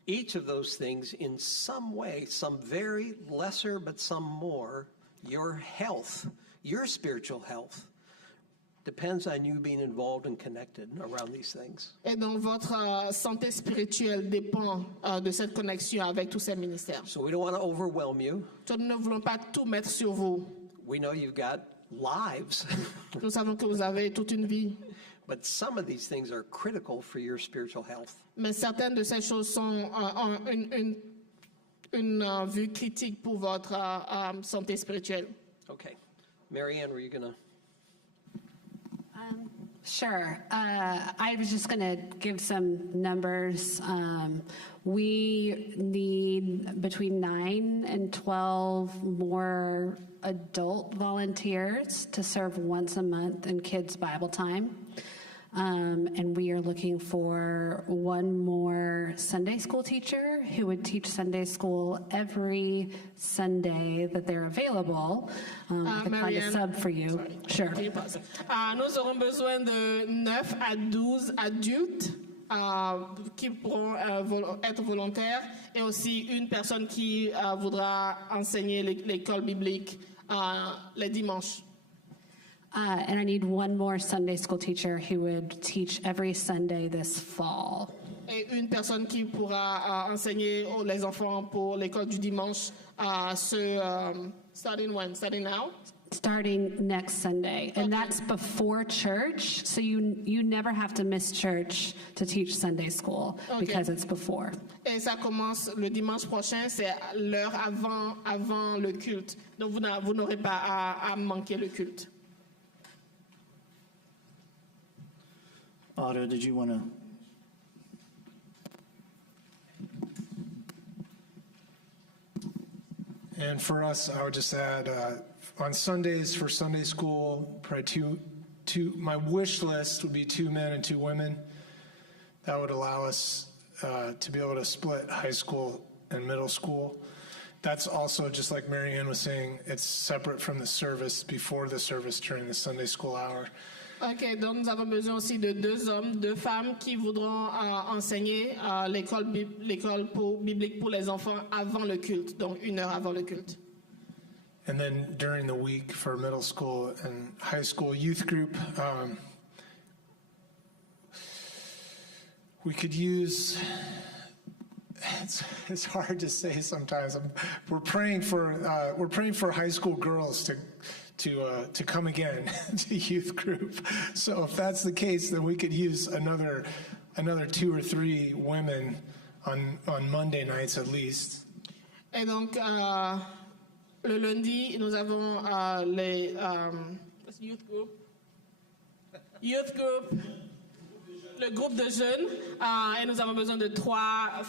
each of those things, in some way, some very lesser but some more, your health, your spiritual health, depends on you being involved and connected around these things. Et donc votre santé spirituelle dépend de cette connexion avec tous ces ministères. So we don't want to overwhelm you. Nous ne voulons pas tout mettre sur vous. We know you've got lives, Nous savons que vous avez toute une vie. but some of these things are critical for your spiritual health. Mais certaines de ces choses sont une vue critique pour votre santé spirituelle. Okay. Marianne, were you going to? Sure. I was just going to give some numbers. We need between 9 and 12 more adult volunteers to serve once a month in kids' Bible time. And we are looking for one more Sunday school teacher who would teach Sunday school every Sunday that they're available. I can find a sub for you. Sure. Nous aurons besoin de 9 à 12 adultes qui pourront être volontaires et aussi une personne qui voudra enseigner l'école biblique les dimanches. And I need one more Sunday school teacher who would teach every Sunday this fall. Et une personne qui pourra enseigner les enfants pour l'école du dimanche starting when? Starting now? Starting next Sunday. And that's before church, so you never have to miss church to teach Sunday school because it's before. Et ça commence le dimanche prochain, c'est l'heure avant le culte. Donc vous n'aurez pas à manquer le culte. Otto, did you want to? And for us, I would just add, on Sundays for Sunday school, probably my wish list would be 2 men and 2 women. That would allow us to be able to split high school and middle school. That's also, just like Marianne was saying, it's separate from the service, before the service during the Sunday school hour. OK, donc nous avons besoin aussi de 2 hommes, 2 femmes qui voudront enseigner l'école biblique pour les enfants avant le culte, donc 1 heure avant le culte. And then during the week for middle school and high school youth group, we could use, it's hard to say sometimes. We're praying for high school girls to come again to youth group. So if that's the case, then we could use another 2 or 3 women on Monday nights at least. Et donc le lundi, nous avons les youth group, le groupe de jeunes, et nous avons besoin de 3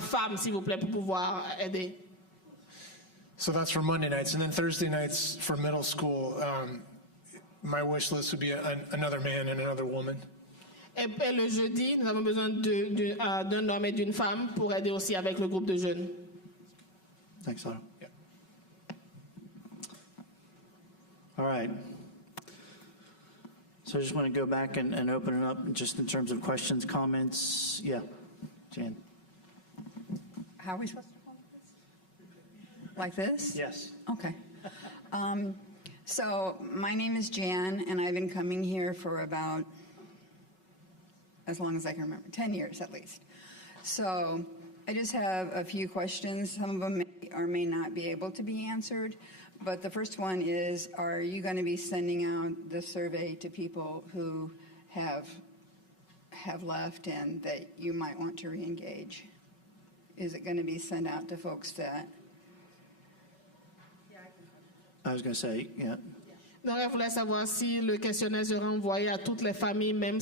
femmes, s'il vous plaît, pour pouvoir aider. So that's for Monday nights. And then Thursday nights for middle school, my wish list would be another man and another woman. Et le jeudi, nous avons besoin d'un homme et d'une femme pour aider aussi avec le groupe de jeunes. Thanks, Otto. Yeah. All right. So I just want to go back and open it up just in terms of questions, comments. Yeah, Jan. How are we supposed to hold this? Like this? Yes. Okay. So my name is Jan, and I've been coming here for about, as long as I can remember, 10 years at least. So I just have a few questions. Some of them may or may not be able to be answered. But the first one is, are you going to be sending out the survey to people who have left and that you might want to re-engage? Is it going to be sent out to folks that... I was going to say, yeah. Donc, elle voulait savoir si le questionnaire sera envoyé à toutes les familles, même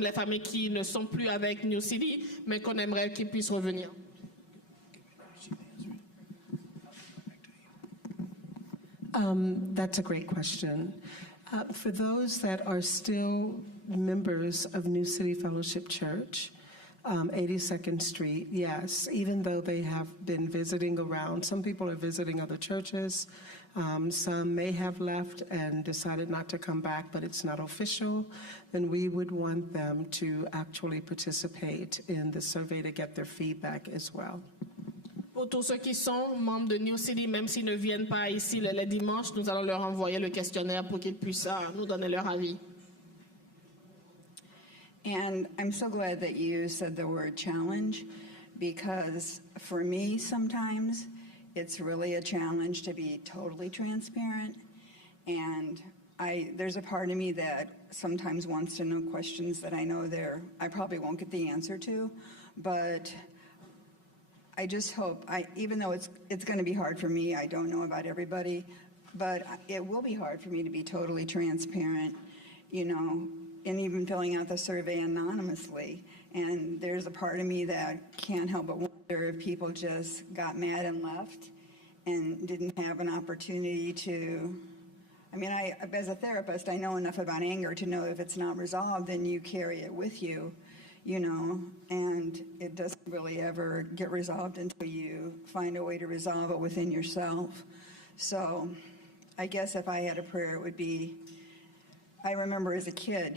les familles qui ne sont plus avec New City, mais qu'on aimerait qu'ils puissent revenir. That's a great question. For those that are still members of New City Fellowship Church, 82nd Street, yes, even though they have been visiting around, some people are visiting other churches, some may have left and decided not to come back, but it's not official, then we would want them to actually participate in the survey to get their feedback as well. Pour tous ceux qui sont membres de New City, même s'ils ne viennent pas ici les dimanches, nous allons leur envoyer le questionnaire pour qu'ils puissent nous donner leur avis. And I'm so glad that you said the word challenge, because for me sometimes it's really a challenge to be totally transparent. And there's a part of me that sometimes wants to know questions that I know I probably won't get the answer to, but I just hope, even though it's going to be hard for me, I don't know about everybody, but it will be hard for me to be totally transparent and even filling out the survey anonymously. And there's a part of me that can't help but wonder if people just got mad and left and didn't have an opportunity to. As a therapist, I know enough about anger to know if it's not resolved, then you carry it with you, and it doesn't really ever get resolved until you find a way to resolve it within yourself. So I guess if I had a prayer, it would be, I remember as a kid,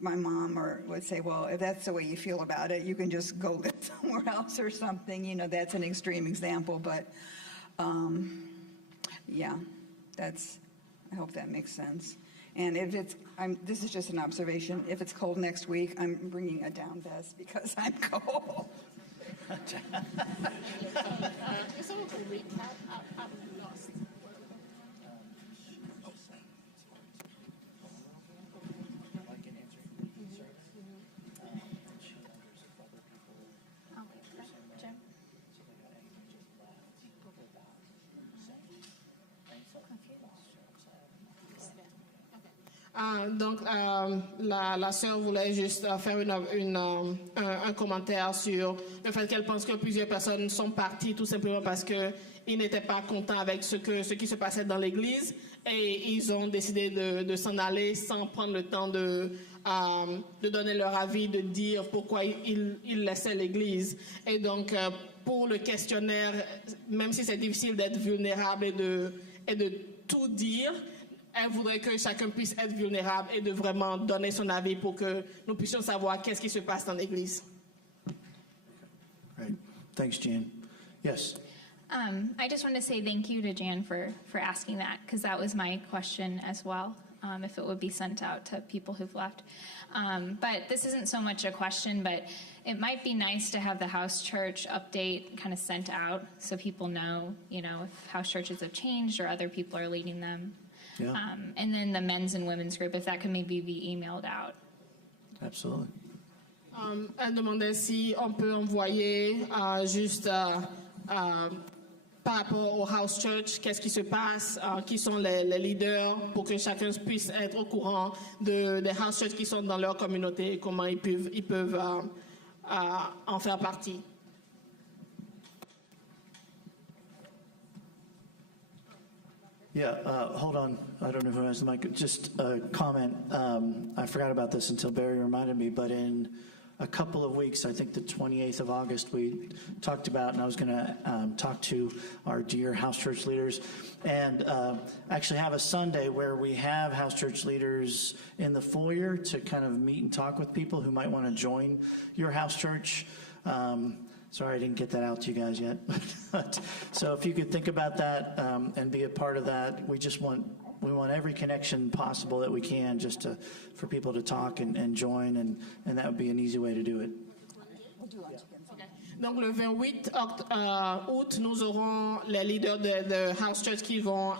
my mom would say, well, if that's the way you feel about it, you can just go live somewhere else or something. That's an extreme example, but I hope that makes sense. And if this is just an observation, if it's cold next week, I'm bringing a down vest because I'm cold. Donc, la sœur voulait juste faire un commentaire sur le fait qu'elle pense que plusieurs personnes sont parties tout simplement parce qu'ils n'étaient pas contents avec ce qui se passait dans l'église et ils ont décidé de s'en aller sans prendre le temps de donner leur avis, de dire pourquoi ils laissaient l'église. Et donc, pour le questionnaire, même si c'est difficile d'être vulnérable et de tout dire, elle voudrait que chacun puisse être vulnérable et de vraiment donner son avis pour que nous puissions savoir qu'est-ce qui se passe dans l'Église. Right. Thanks, Jan. Yes. I just wanted to say thank you to Jan for asking that, because that was my question as well, if it would be sent out to people who've left. But this isn't so much a question, but it might be nice to have the house church update kind of sent out so people know, if house churches have changed or other people are leading them. Yeah. And then the men's and women's group, if that can maybe be emailed out. Absolutely. Elle demandait si on peut envoyer juste par rapport au house church, qu'est-ce qui se passe, qui sont les leaders, pour que chacun puisse être au courant des house church qui sont dans leur communauté et comment ils peuvent en faire partie. Yeah, hold on. I don't know who has the mic. Just a comment. I forgot about this until Barry reminded me, but in a couple of weeks, I think the 28th of August, we talked about, and I was going to talk to our dear house church leaders and actually have a Sunday where we have house church leaders in the foyer to kind of meet and talk with people who might want to join your house church. Sorry I didn't get that out to you guys yet. So if you could think about that and be a part of that, we want every connection possible that we can just for people to talk and join, and that would be an easy way to do it. Donc le 28 août, nous aurons les leaders de House Church qui vont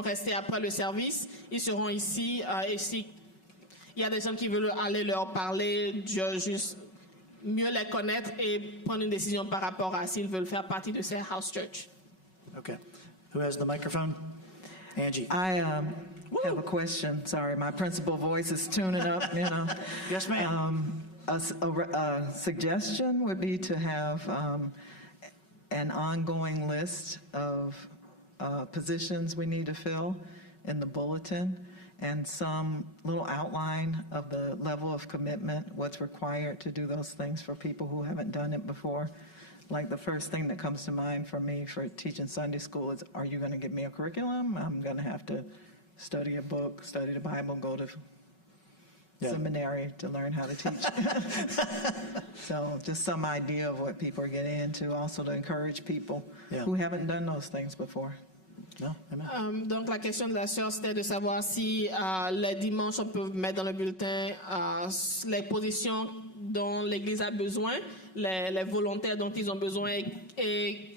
rester après le service. Ils seront ici et s'il y a des gens qui veulent aller leur parler, juste mieux les connaître et prendre une décision par rapport à s'ils veulent faire partie de ces house church. Okay. Who has the microphone? Angie. I have a question. Sorry, my principal voice is tuning up, Yes, ma'am. A suggestion would be to have an ongoing list of positions we need to fill in the bulletin, and some little outline of the level of commitment, what's required to do those things for people who haven't done it before. Like the first thing that comes to mind for me for teaching Sunday school is, are you going to give me a curriculum? I'm going to have to study a book, study the Bible, go to seminary to learn how to teach. So just some idea of what people are getting into, also to encourage people who haven't done those things before. Donc la question de la sœur, c'était de savoir si les dimanches on peut mettre dans le bulletin les positions dont l'Église a besoin, les volontaires dont ils ont besoin et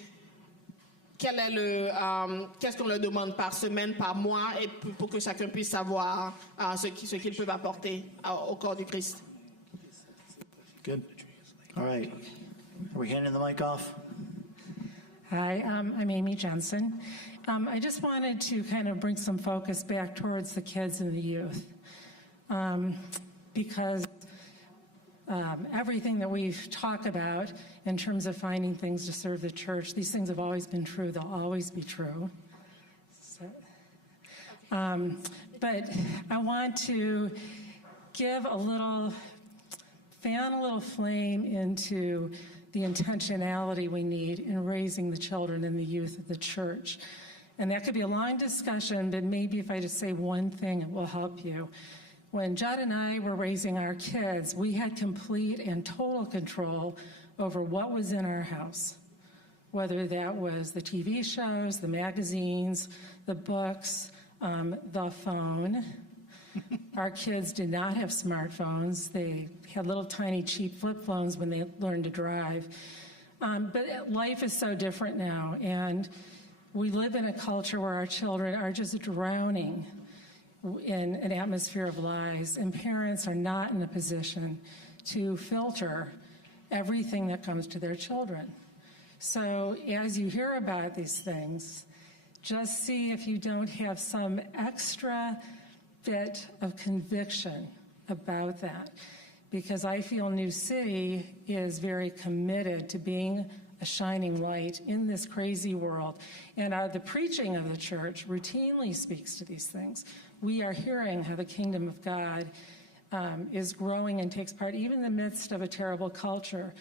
qu'est-ce qu'on leur demande par semaine, par mois, et pour que chacun puisse savoir ce qu'ils peuvent apporter au corps du Christ. Good. All right. Are we handing the mic off? Hi, I'm Amy Jensen. I just wanted to kind of bring some focus back towards the kids and the youth. because everything that we've talked about in terms of finding things to serve the church, these things have always been true. They'll always be true. So, but I want to fan a little flame into the intentionality we need in raising the children and the youth of the church. And that could be a long discussion, but maybe if I just say one thing, it will help you. When Judd and I were raising our kids, we had complete and total control over what was in our house, whether that was the TV shows, the magazines, the books, the phone. Our kids did not have smartphones. They had little tiny cheap flip phones when they learned to drive. But life is so different now, and we live in a culture where our children are just drowning in an atmosphere of lies, and parents are not in a position to filter everything that comes to their children. So as you hear about these things, just see if you don't have some extra bit of conviction about that, because I feel New City is very committed to being a shining light in this crazy world. And the preaching of the church routinely speaks to these things. We are hearing how the kingdom of God is growing and takes part even in the midst of a terrible culture.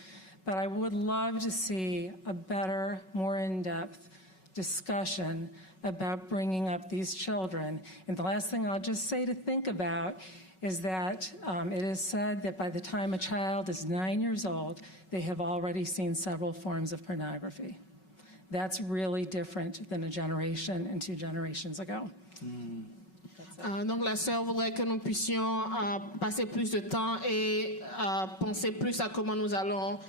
But I would love to see a better, more in-depth discussion about bringing up these children. And the last thing I'll just say to think about is that it is said that by the time a child is 9 years old, they have already seen several forms of pornography. That's really different than a generation and 2 generations ago. Donc la sœur voudrait que nous puissions passer plus de temps et penser plus à comment nous allons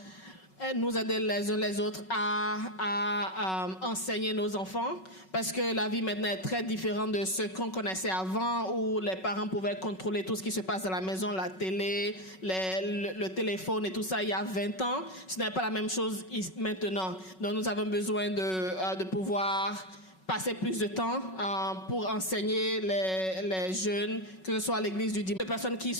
nous aider les uns les autres à enseigner nos enfants, parce que la vie maintenant est très différente de ce qu'on connaissait avant, où les parents pouvaient contrôler tout ce qui se passe dans la maison, la télé, le téléphone et tout ça il y a 20 ans. Ce n'est pas la même chose maintenant. Donc nous avons besoin de pouvoir passer plus de temps pour enseigner les jeunes, que ce soit à l'église du dimanche, des personnes qui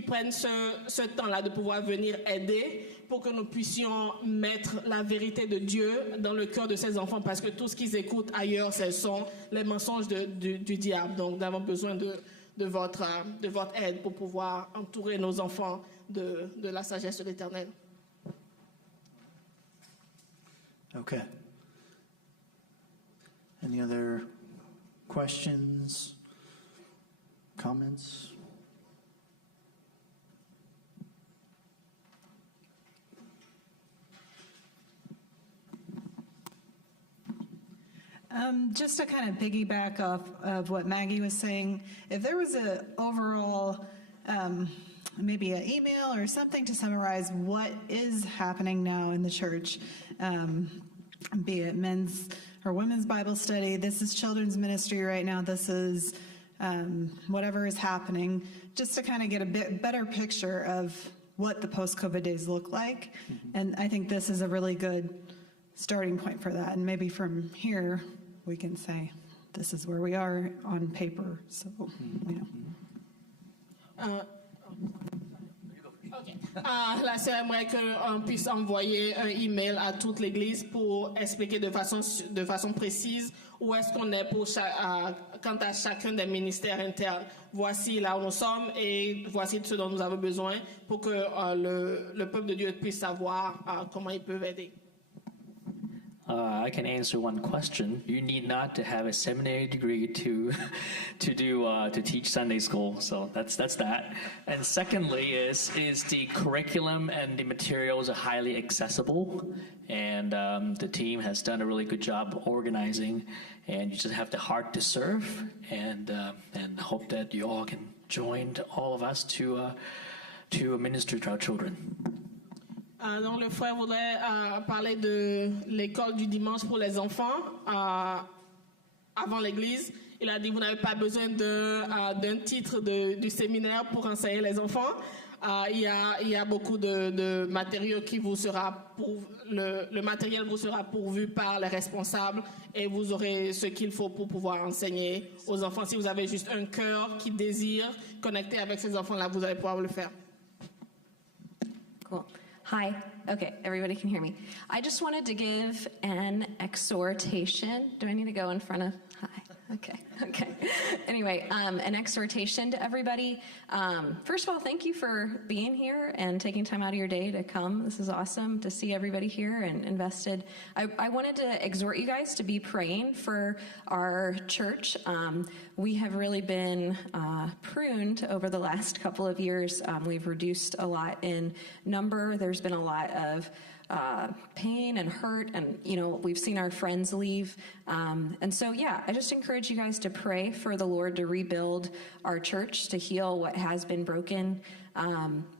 prennent ce temps-là de pouvoir venir aider pour que nous puissions mettre la vérité de Dieu dans le cœur de ces enfants, parce que tout ce qu'ils écoutent ailleurs, ce sont les mensonges du diable. Donc nous avons besoin de votre aide pour pouvoir entourer nos enfants de la sagesse de l'Éternel. Okay. Any other questions, comments? Just to kind of piggyback off of what Maggie was saying, if there was an overall, maybe an email or something to summarize what is happening now in the church, be it men's or women's Bible study, this is children's ministry right now, this is whatever is happening, just to kind of get a bit better picture of what the post-COVID days look like. Mm-hmm. And I think this is a really good starting point for that. And maybe from here, we can say, this is where we are on paper. So, you know. La sœur aimerait qu'on puisse envoyer un email à toute l'Église pour expliquer de façon précise où est-ce qu'on est quant à chacun des ministères internes. Voici là où nous sommes et voici ce dont nous avons besoin pour que le peuple de Dieu puisse savoir comment ils peuvent aider. I can answer one question. You need not to have a seminary degree to teach Sunday school. So that's that. And secondly, is the curriculum and the materials are highly accessible, and the team has done a really good job organizing. And you just have the heart to serve, and hope that you all can join all of us to minister to our children. Donc le frère voudrait parler de l'école du dimanche pour les enfants avant l'église. Il a dit vous n'avez pas besoin d'un titre du séminaire pour enseigner les enfants. Il y a beaucoup de matériaux qui vous sera le matériel vous sera pourvu par les responsables et vous aurez ce qu'il faut pour pouvoir enseigner aux enfants. Si vous avez juste un cœur qui désire connecter avec ces enfants-là, vous allez pouvoir le faire. Cool. Hi. Okay, everybody can hear me. I just wanted to give an exhortation. Do I need to go in front of? Hi. Okay. Anyway, an exhortation to everybody. First of all, thank you for being here and taking time out of your day to come. This is awesome to see everybody here and invested. I wanted to exhort you guys to be praying for our church. We have really been pruned over the last couple of years. We've reduced a lot in number. There's been a lot of pain and hurt, and we've seen our friends leave, and so I just encourage you guys to pray for the Lord to rebuild our church, to heal what has been broken.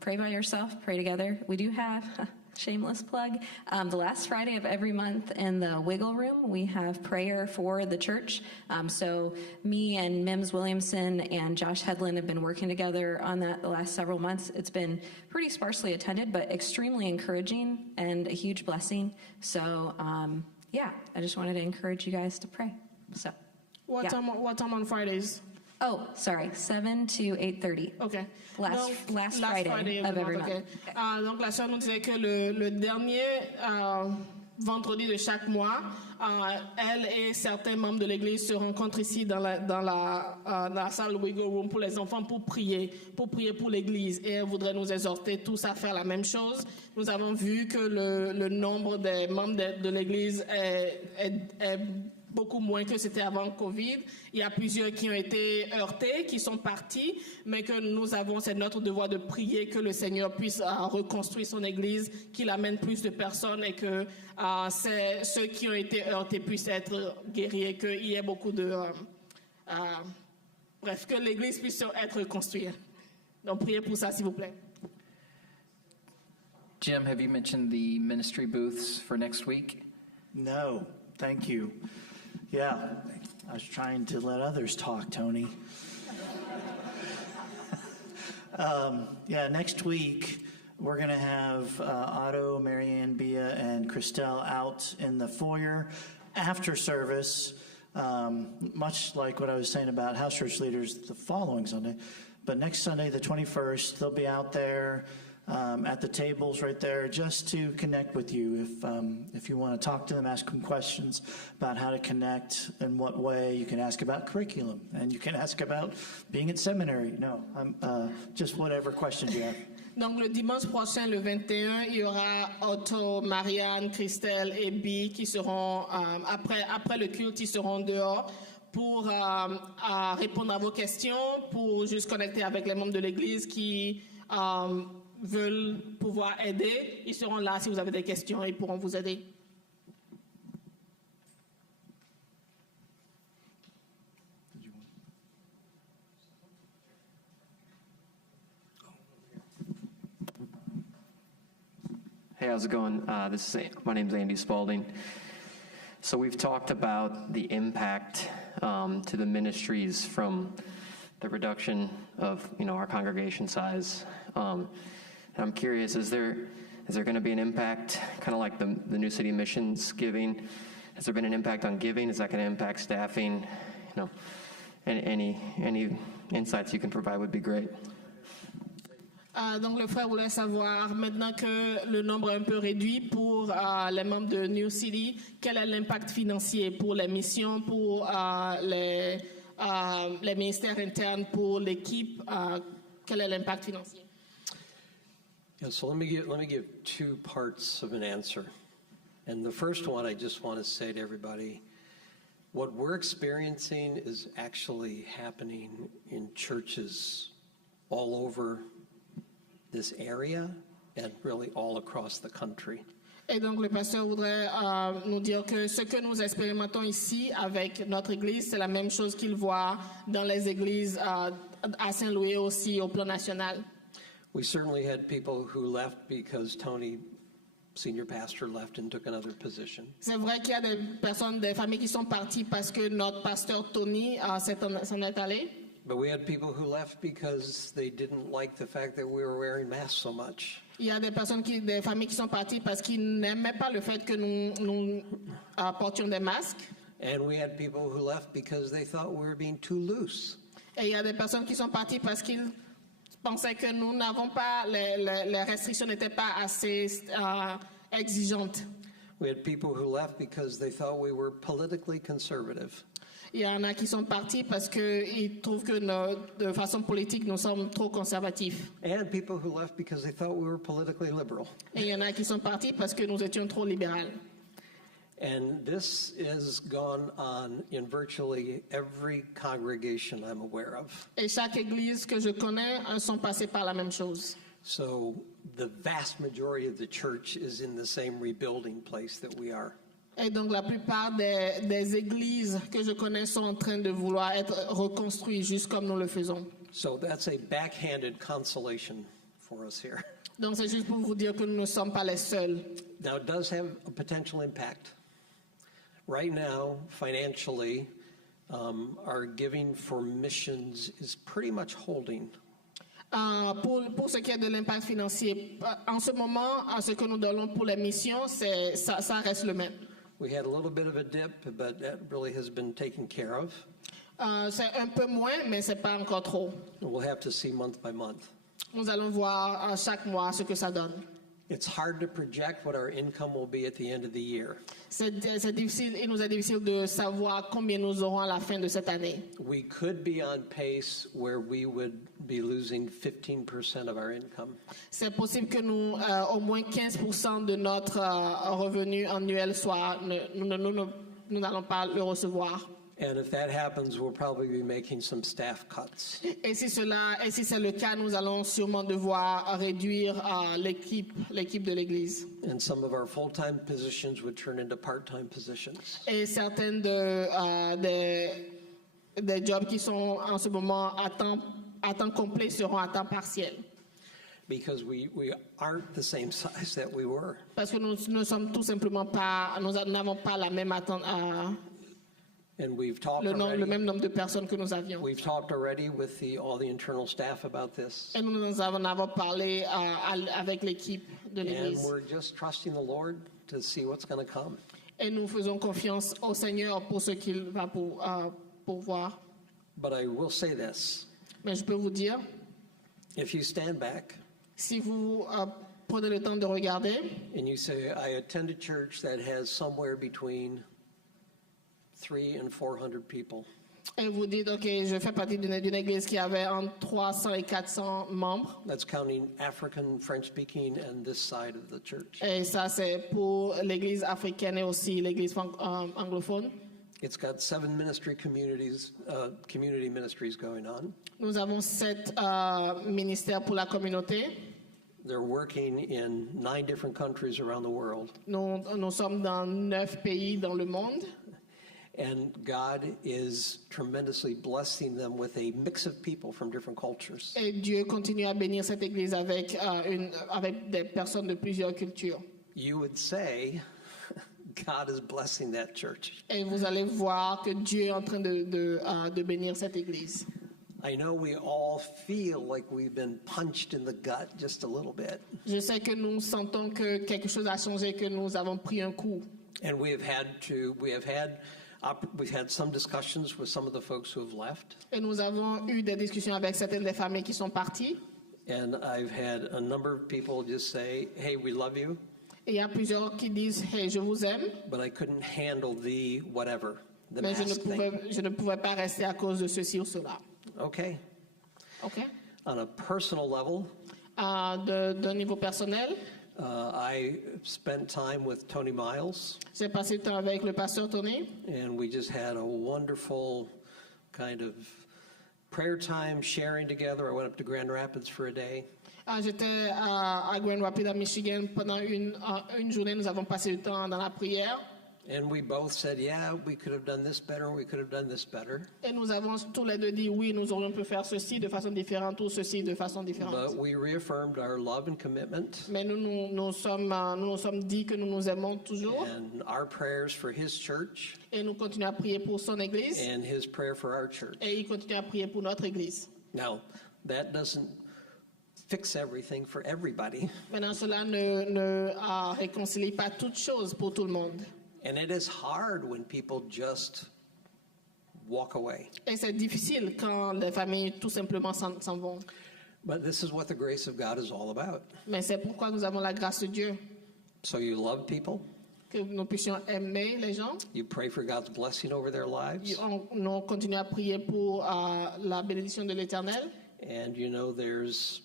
Pray by yourself, pray together. We do have shameless plug, the last Friday of every month in the Wiggle Room, we have prayer for the church. So me and Mims Williamson and Josh Headland have been working together on that the last several months. It's been pretty sparsely attended, but extremely encouraging and a huge blessing. So I just wanted to encourage you guys to pray. So What time on Fridays? Oh, sorry, 7 to 8:30. OK. Last Friday of every month. Okay. Donc, la sœur nous disait que le dernier vendredi de chaque mois, elle et certains membres de l'Église se rencontrent ici dans la salle Wiggle Room pour les enfants pour prier pour l'Église. Et elle voudrait nous exhorter tous à faire la même chose. Nous avons vu que le nombre des membres de l'Église est beaucoup moins que c'était avant Covid. Il y a plusieurs qui ont été heurtés, qui sont partis, mais que c'est notre devoir de prier que le Seigneur puisse reconstruire son Église, qu'il amène plus de personnes et que ceux qui ont été heurtés puissent être guéris et qu'il y ait beaucoup bref, que l'Église puisse être reconstruite. Donc priez pour ça, s'il vous plaît. Jim, have you mentioned the ministry booths for next week? No, thank you. Yeah, I was trying to let others talk, Tony. Next week we're going to have Otto, Marianne, Bia, and Christelle out in the foyer after service, much like what I was saying about house church leaders the following Sunday. But next Sunday, the 21st, they'll be out there at the tables right there just to connect with you. If you want to talk to them, ask them questions about how to connect, in what way. You can ask about curriculum, and you can ask about being at seminary. No, just whatever questions you have. Donc, le dimanche prochain, le 21, il y aura Otto, Marianne, Christelle et Bi qui seront, après le culte, ils seront dehors pour répondre à vos questions, pour juste connecter avec les membres de l'Église qui veulent pouvoir aider. Ils seront là si vous avez des questions, ils pourront vous aider. Hey, how's it going? My name's Andy Spalding. So we've talked about the impact to the ministries from the reduction of our congregation size. And I'm curious, is there going to be an impact, kind of like the New City Missions giving? Has there been an impact on giving? Is that going to impact staffing? Any insights you can provide would be great. Donc le frère voulait savoir, maintenant que le nombre est un peu réduit pour les membres de New City, quel est l'impact financier pour les missions, pour les ministères internes, pour l'équipe, quel est l'impact financier? Yeah, so let me give two parts of an answer. And the first one, I just want to say to everybody, what we're experiencing is actually happening in churches all over this area and really all across the country. Et donc le pasteur voudrait nous dire que ce que nous expérimentons ici avec notre église, c'est la même chose qu'il voit dans les églises à Saint-Louis aussi au plan national. We certainly had people who left because Tony, senior pastor, left and took another position. C'est vrai qu'il y a des personnes, des familles qui sont parties parce que notre pasteur Tony s'en est allé. But we had people who left because they didn't like the fact that we were wearing masks so much. Il y a des des familles qui sont parties parce qu'ils n'aimaient pas le fait que nous portions des masques. And we had people who left because they thought we were being too loose. Et il y a des personnes qui sont parties parce qu'ils pensaient que nous n'avons pas, les restrictions n'étaient pas assez exigeantes. We had people who left because they thought we were politically conservative. Il y en a qui sont partis parce qu'ils trouvent que de façon politique, nous sommes trop conservatifs. And people who left because they thought we were politically liberal. Et il y en a qui sont partis parce que nous étions trop libérales. And this has gone on in virtually every congregation I'm aware of. Et chaque église que je connais sont passées par la même chose. So the vast majority of the church is in the same rebuilding place that we are. Et donc la plupart des églises que je connais sont en train de vouloir être reconstruites juste comme nous le faisons. So that's a backhanded consolation for us here. Donc c'est juste pour vous dire que nous ne sommes pas les seuls. Now it does have a potential impact. Right now, financially, our giving for missions is pretty much holding. Pour ce qui est de l'impact financier, en ce moment, ce que nous donnons pour les missions, ça reste le même. We had a little bit of a dip, but that really has been taken care of. C'est un peu moins, mais c'est pas encore trop. We'll have to see month by month. Nous allons voir chaque mois ce que ça donne. It's hard to project what our income will be at the end of the year. C'est difficile, il nous est difficile de savoir combien nous aurons à la fin de cette année. We could be on pace where we would be losing 15% of our income. C'est possible que nous, au moins 15% de notre revenu annuel soit, nous n'allons pas le recevoir. And if that happens, we'll probably be making some staff cuts. Et si c'est le cas, nous allons sûrement devoir réduire l'équipe de l'Église. And some of our full-time positions would turn into part-time positions. Et certains des jobs qui sont en ce moment à temps complet seront à temps partiel. Because we aren't the same size that we were. Parce que nous ne sommes tout simplement pas, nous n'avons pas la même attente. And we've talked le même nombre de personnes que nous avions. We've talked already with all the internal staff about this. Et nous avons parlé avec l'équipe de l'Église. And we're just trusting the Lord to see what's going to come. Et nous faisons confiance au Seigneur pour ce qu'il va pourvoir. But I will say this. Mais je peux vous dire, if you stand back, si vous prenez le temps de regarder, and you say, I attend a church that has somewhere between 300 and 400 people. Et vous dites, OK, je fais partie d'une église qui avait entre 300 et 400 membres. That's counting African, French-speaking, and this side of the church. Et ça, c'est pour l'église africaine et aussi l'église anglophone. It's got 7 community ministries going on. Nous avons 7 ministères pour la communauté. They're working in 9 different countries around the world. Nous sommes dans 9 pays dans le monde. And God is tremendously blessing them with a mix of people from different cultures. Et Dieu continue à bénir cette église avec des personnes de plusieurs cultures. You would say, God is blessing that church. Et vous allez voir que Dieu est en train de bénir cette église. I know we all feel like we've been punched in the gut just a little bit. Je sais que nous sentons que quelque chose a changé, que nous avons pris un coup. And we've had some discussions with some of the folks who have left. Et nous avons eu des discussions avec certaines des familles qui sont parties. And I've had a number of people just say, hey, we love you. Et il y a plusieurs qui disent, hey, je vous aime. But I couldn't handle the whatever, the Mais mask thing. je ne pouvais pas rester à cause de ceci ou cela. Okay. OK. On a personal level, D'un niveau personnel, I spent time with Tony Miles. j'ai passé du temps avec le pasteur Tony. And we just had a wonderful kind of prayer time sharing together. I went up to Grand Rapids for a day. J'étais à Grand Rapids, à Michigan, pendant une journée. Nous avons passé du temps dans la prière. And we both said, yeah, we could have done this better, we could have done this better. Et nous avons tous les deux dit oui, nous aurions pu faire ceci de façon différente ou ceci de façon différente. But we reaffirmed our love and commitment. Mais nous nous sommes dit que nous nous aimons toujours. And our prayers for his church. Et nous continuons à prier pour son église. And his prayer for our church. Et il continue à prier pour notre église. Now, that doesn't fix everything for everybody. Maintenant, cela ne réconcilie pas toutes choses pour tout le monde. And it is hard when people just walk away. Et c'est difficile quand les familles tout simplement s'en vont. But this is what the grace of God is all about. Mais c'est pourquoi nous avons la grâce de Dieu. So you love people. Que nous puissions aimer les gens. You pray for God's blessing over their lives. On continue à prier pour la bénédiction de l'Éternel. And you know there's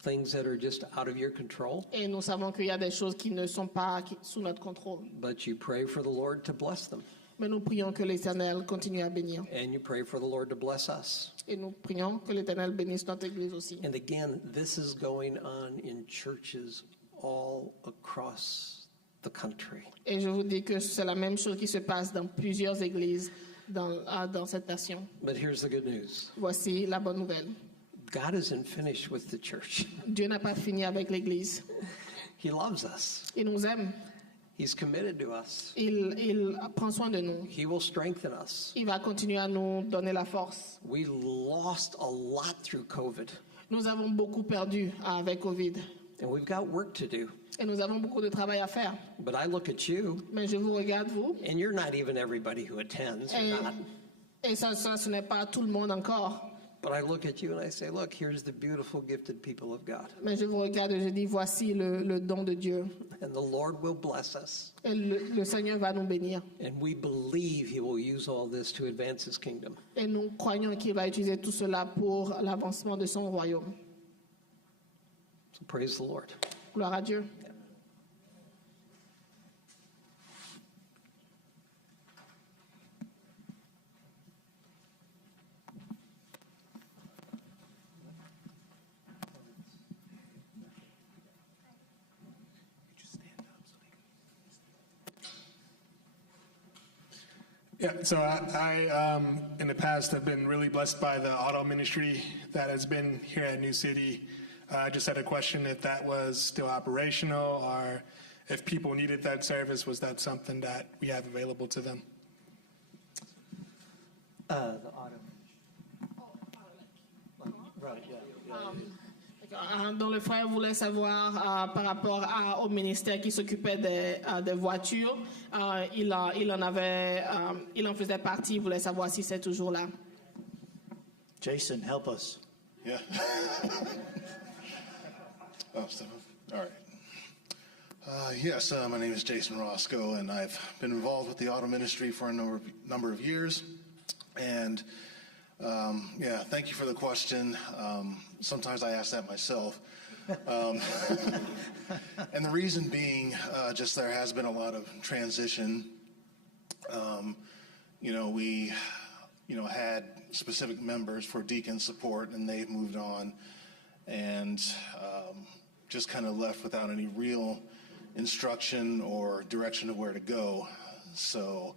things that are just out of your control. Et nous savons qu'il y a des choses qui ne sont pas sous notre contrôle. But you pray for the Lord to bless them. Mais nous prions que l'Éternel continue à bénir. And you pray for the Lord to bless us. Et nous prions que l'Éternel bénisse notre Église aussi. And again, this is going on in churches all across the country. Et je vous dis que c'est la même chose qui se passe dans plusieurs églises dans cette nation. But here's the good news. Voici la bonne nouvelle. God isn't finished with the church. Dieu n'a pas fini avec l'Église. He loves us. Il nous aime. He's committed to us. Il prend soin de nous. He will strengthen us. Il va continuer à nous donner la force. We lost a lot through COVID. Nous avons beaucoup perdu avec Covid. And we've got work to do. Et nous avons beaucoup de travail à faire. But I look at you. Mais je vous regarde, vous. And you're not even everybody who attends. You're not. Et ça, ce n'est pas tout le monde encore. But I look at you and I say, look, here's the beautiful, gifted people of God. Mais je vous regarde et je dis, voici le don de Dieu. And the Lord will bless us. Et le Seigneur va nous bénir. And we believe He will use all this to advance His kingdom. Et nous croyons qu'il va utiliser tout cela pour l'avancement de son royaume. So praise the Lord. Gloire à Dieu. Yeah, so I in the past have been really blessed by the auto ministry that has been here at New City. I just had a question if that was still operational or if people needed that service, was that something that we have available to them? The auto. Right, yeah. Dont le frère voulait savoir par rapport au ministère qui s'occupait des voitures. Il en faisait partie. Il voulait savoir si c'est toujours là. Jason, help us. Yeah. Oh, Stefan. All right. Yes, my name is Jason Roscoe, and I've been involved with the auto ministry for a number of years. And yeah, thank you for the question. Sometimes I ask that myself. And the reason being, just there has been a lot of transition. We, had specific members for deacon support, and they've moved on, and just kind of left without any real instruction or direction of where to go. So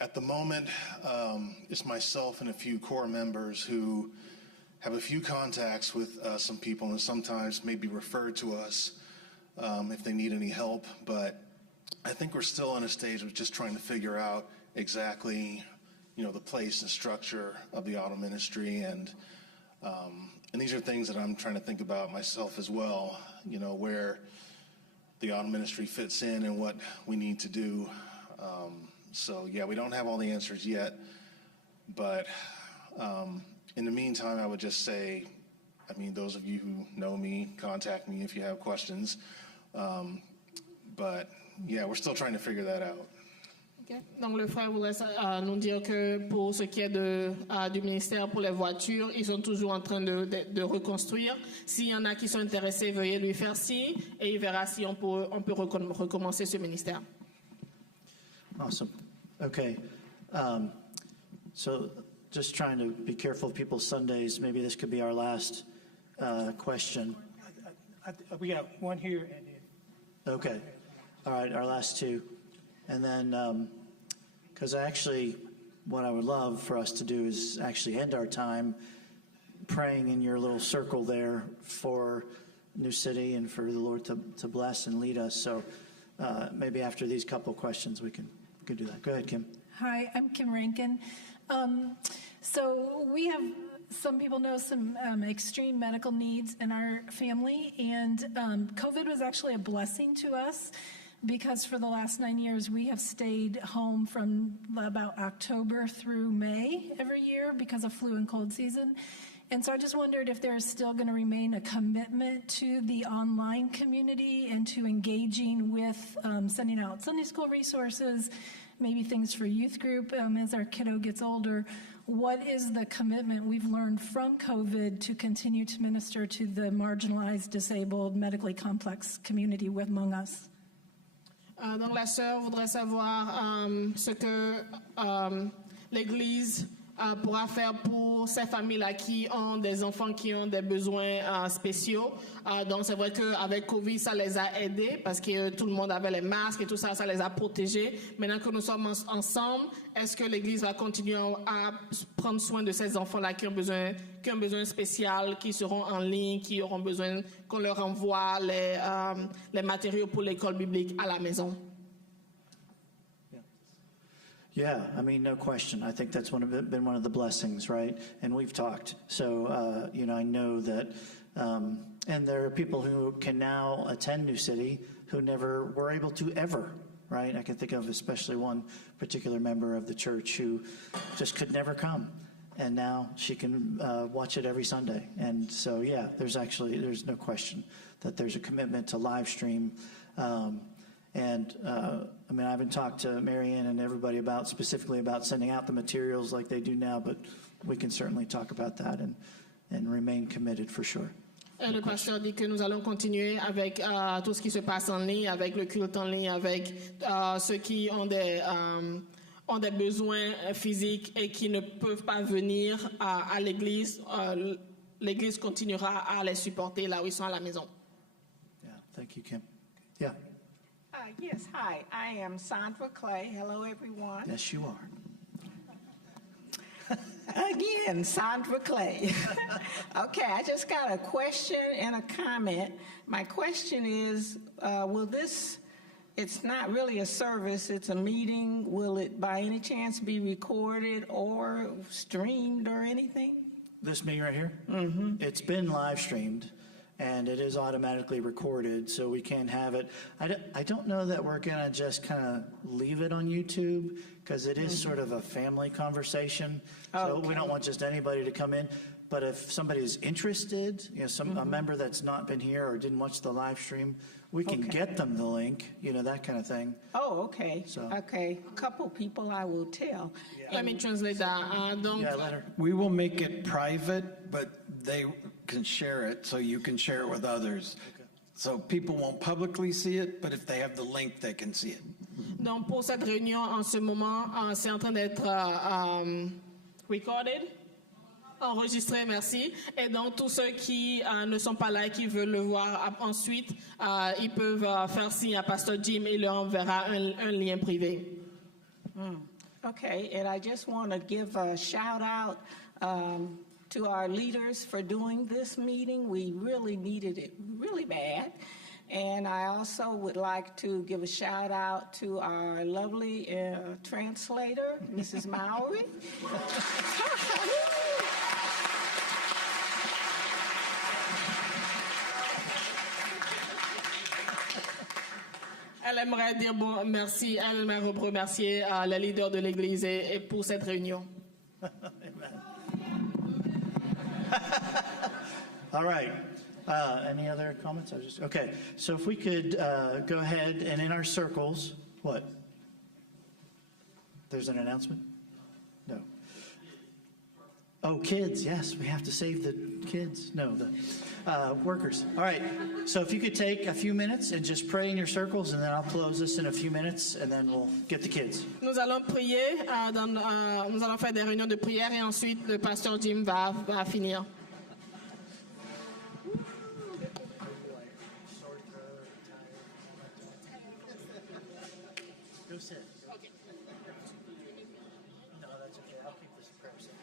at the moment, it's myself and a few core members who have a few contacts with some people and sometimes maybe referred to us if they need any help. But I think we're still on a stage of just trying to figure out exactly, the place and structure of the auto ministry. And these are things that I'm trying to think about myself as well, where the auto ministry fits in and what we need to do. So yeah, we don't have all the answers yet, but in the meantime, I would just say, those of you who know me, contact me if you have questions. But yeah, we're still trying to figure that out. Okay. Donc le frère voudrait nous dire que pour ce qui est du ministère pour les voitures, ils sont toujours en train de reconstruire. S'il y en a qui sont intéressés, veuillez lui faire signe et il verra si on peut recommencer ce ministère. Awesome. Okay. So just trying to be careful of people's Sundays. Maybe this could be our last question. We got one here and then. Okay. All right, our last two. And then, because what I would love for us to do is actually end our time praying in your little circle there for New City and for the Lord to bless and lead us. So maybe after these couple questions, we can do that. Go ahead, Kim. Hi, I'm Kim Rankin. So we have, some people know, some extreme medical needs in our family, and COVID was actually a blessing to us because for the last 9 years we have stayed home from about October through May every year because of flu and cold season. And so I just wondered if there's still going to remain a commitment to the online community and to engaging with sending out Sunday school resources, maybe things for youth group as our kiddo gets older. What is the commitment we've learned from COVID to continue to minister to the marginalized, disabled, medically complex community among us? Donc la sœur voudrait savoir ce que l'Église pourra faire pour ces familles-là qui ont des enfants qui ont des besoins spéciaux. Donc c'est vrai qu'avec Covid, ça les a aidés parce que tout le monde avait les masques et tout ça, ça les a protégés. Maintenant que nous sommes ensemble, est-ce que l'Église va continuer à prendre soin de ces enfants-là qui ont besoin spécial, qui seront en ligne, qui auront besoin qu'on leur envoie les matériaux pour l'école biblique à la maison? Yeah, I mean, no question. I think that's been one of the blessings, right? And we've talked. So, I know that, and there are people who can now attend New City who never were able to ever, right? I can think of especially one particular member of the church who just could never come. And now she can watch it every Sunday. And so, yeah, there's no question that there's a commitment to live stream. I haven't talked to Marianne and everybody specifically about sending out the materials like they do now, but we can certainly talk about that and remain committed for sure. Le pasteur dit que nous allons continuer avec tout ce qui se passe en ligne, avec le culte en ligne, avec ceux qui ont des besoins physiques et qui ne peuvent pas venir à l'église. L'église continuera à les supporter là où ils sont à la maison. Yeah, thank you, Kim. Yeah. Yes, hi. I am Sandra Clay. Hello, everyone. Yes, you are. Again, Sandra Clay. Okay, I just got a question and a comment. My question is, it's not really a service, it's a meeting. Will it by any chance be recorded or streamed or anything? This meeting right here? Mm-hmm. It's been live streamed. And it is automatically recorded, so we can have it. I don't know that we're going to just kind of leave it on YouTube, because it is sort of a family conversation. So we don't want just anybody to come in. But if somebody's interested, a member that's not been here or didn't watch the live stream, we can get them the link, that kind of thing. Oh, okay. So. Okay. A couple people I will tell. Yeah. Let me translate that. We will make it private, but they can share it, so you can share it with others. Okay. So people won't publicly see it, but if they have the link, they can see it. Donc pour cette réunion en ce moment, c'est en train d'être recorded, enregistré, merci. Et donc tous ceux qui ne sont pas là et qui veulent le voir ensuite, ils peuvent faire signe à Pasteur Jim et il leur enverra un lien privé. Okay, and I just want to give a shout out to our leaders for doing this meeting. We really needed it really bad. And I also would like to give a shout out to our lovely translator, Mrs. Mowry. Elle aimerait dire merci, elle aimerait remercier les leaders de l'Église et pour cette réunion. All right. Any other comments? Okay. So if we could go ahead and in our circles, what? There's an announcement? No. Oh, kids. Yes, we have to save the kids. No, the workers. All right. So if you could take a few minutes and just pray in your circles, and then I'll close this in a few minutes, and then we'll get the kids. Nous allons prier, nous allons faire des réunions de prière et ensuite le pasteur Jim va finir. Go sit it. Okay. No, that's okay. I'll keep this prayer safe.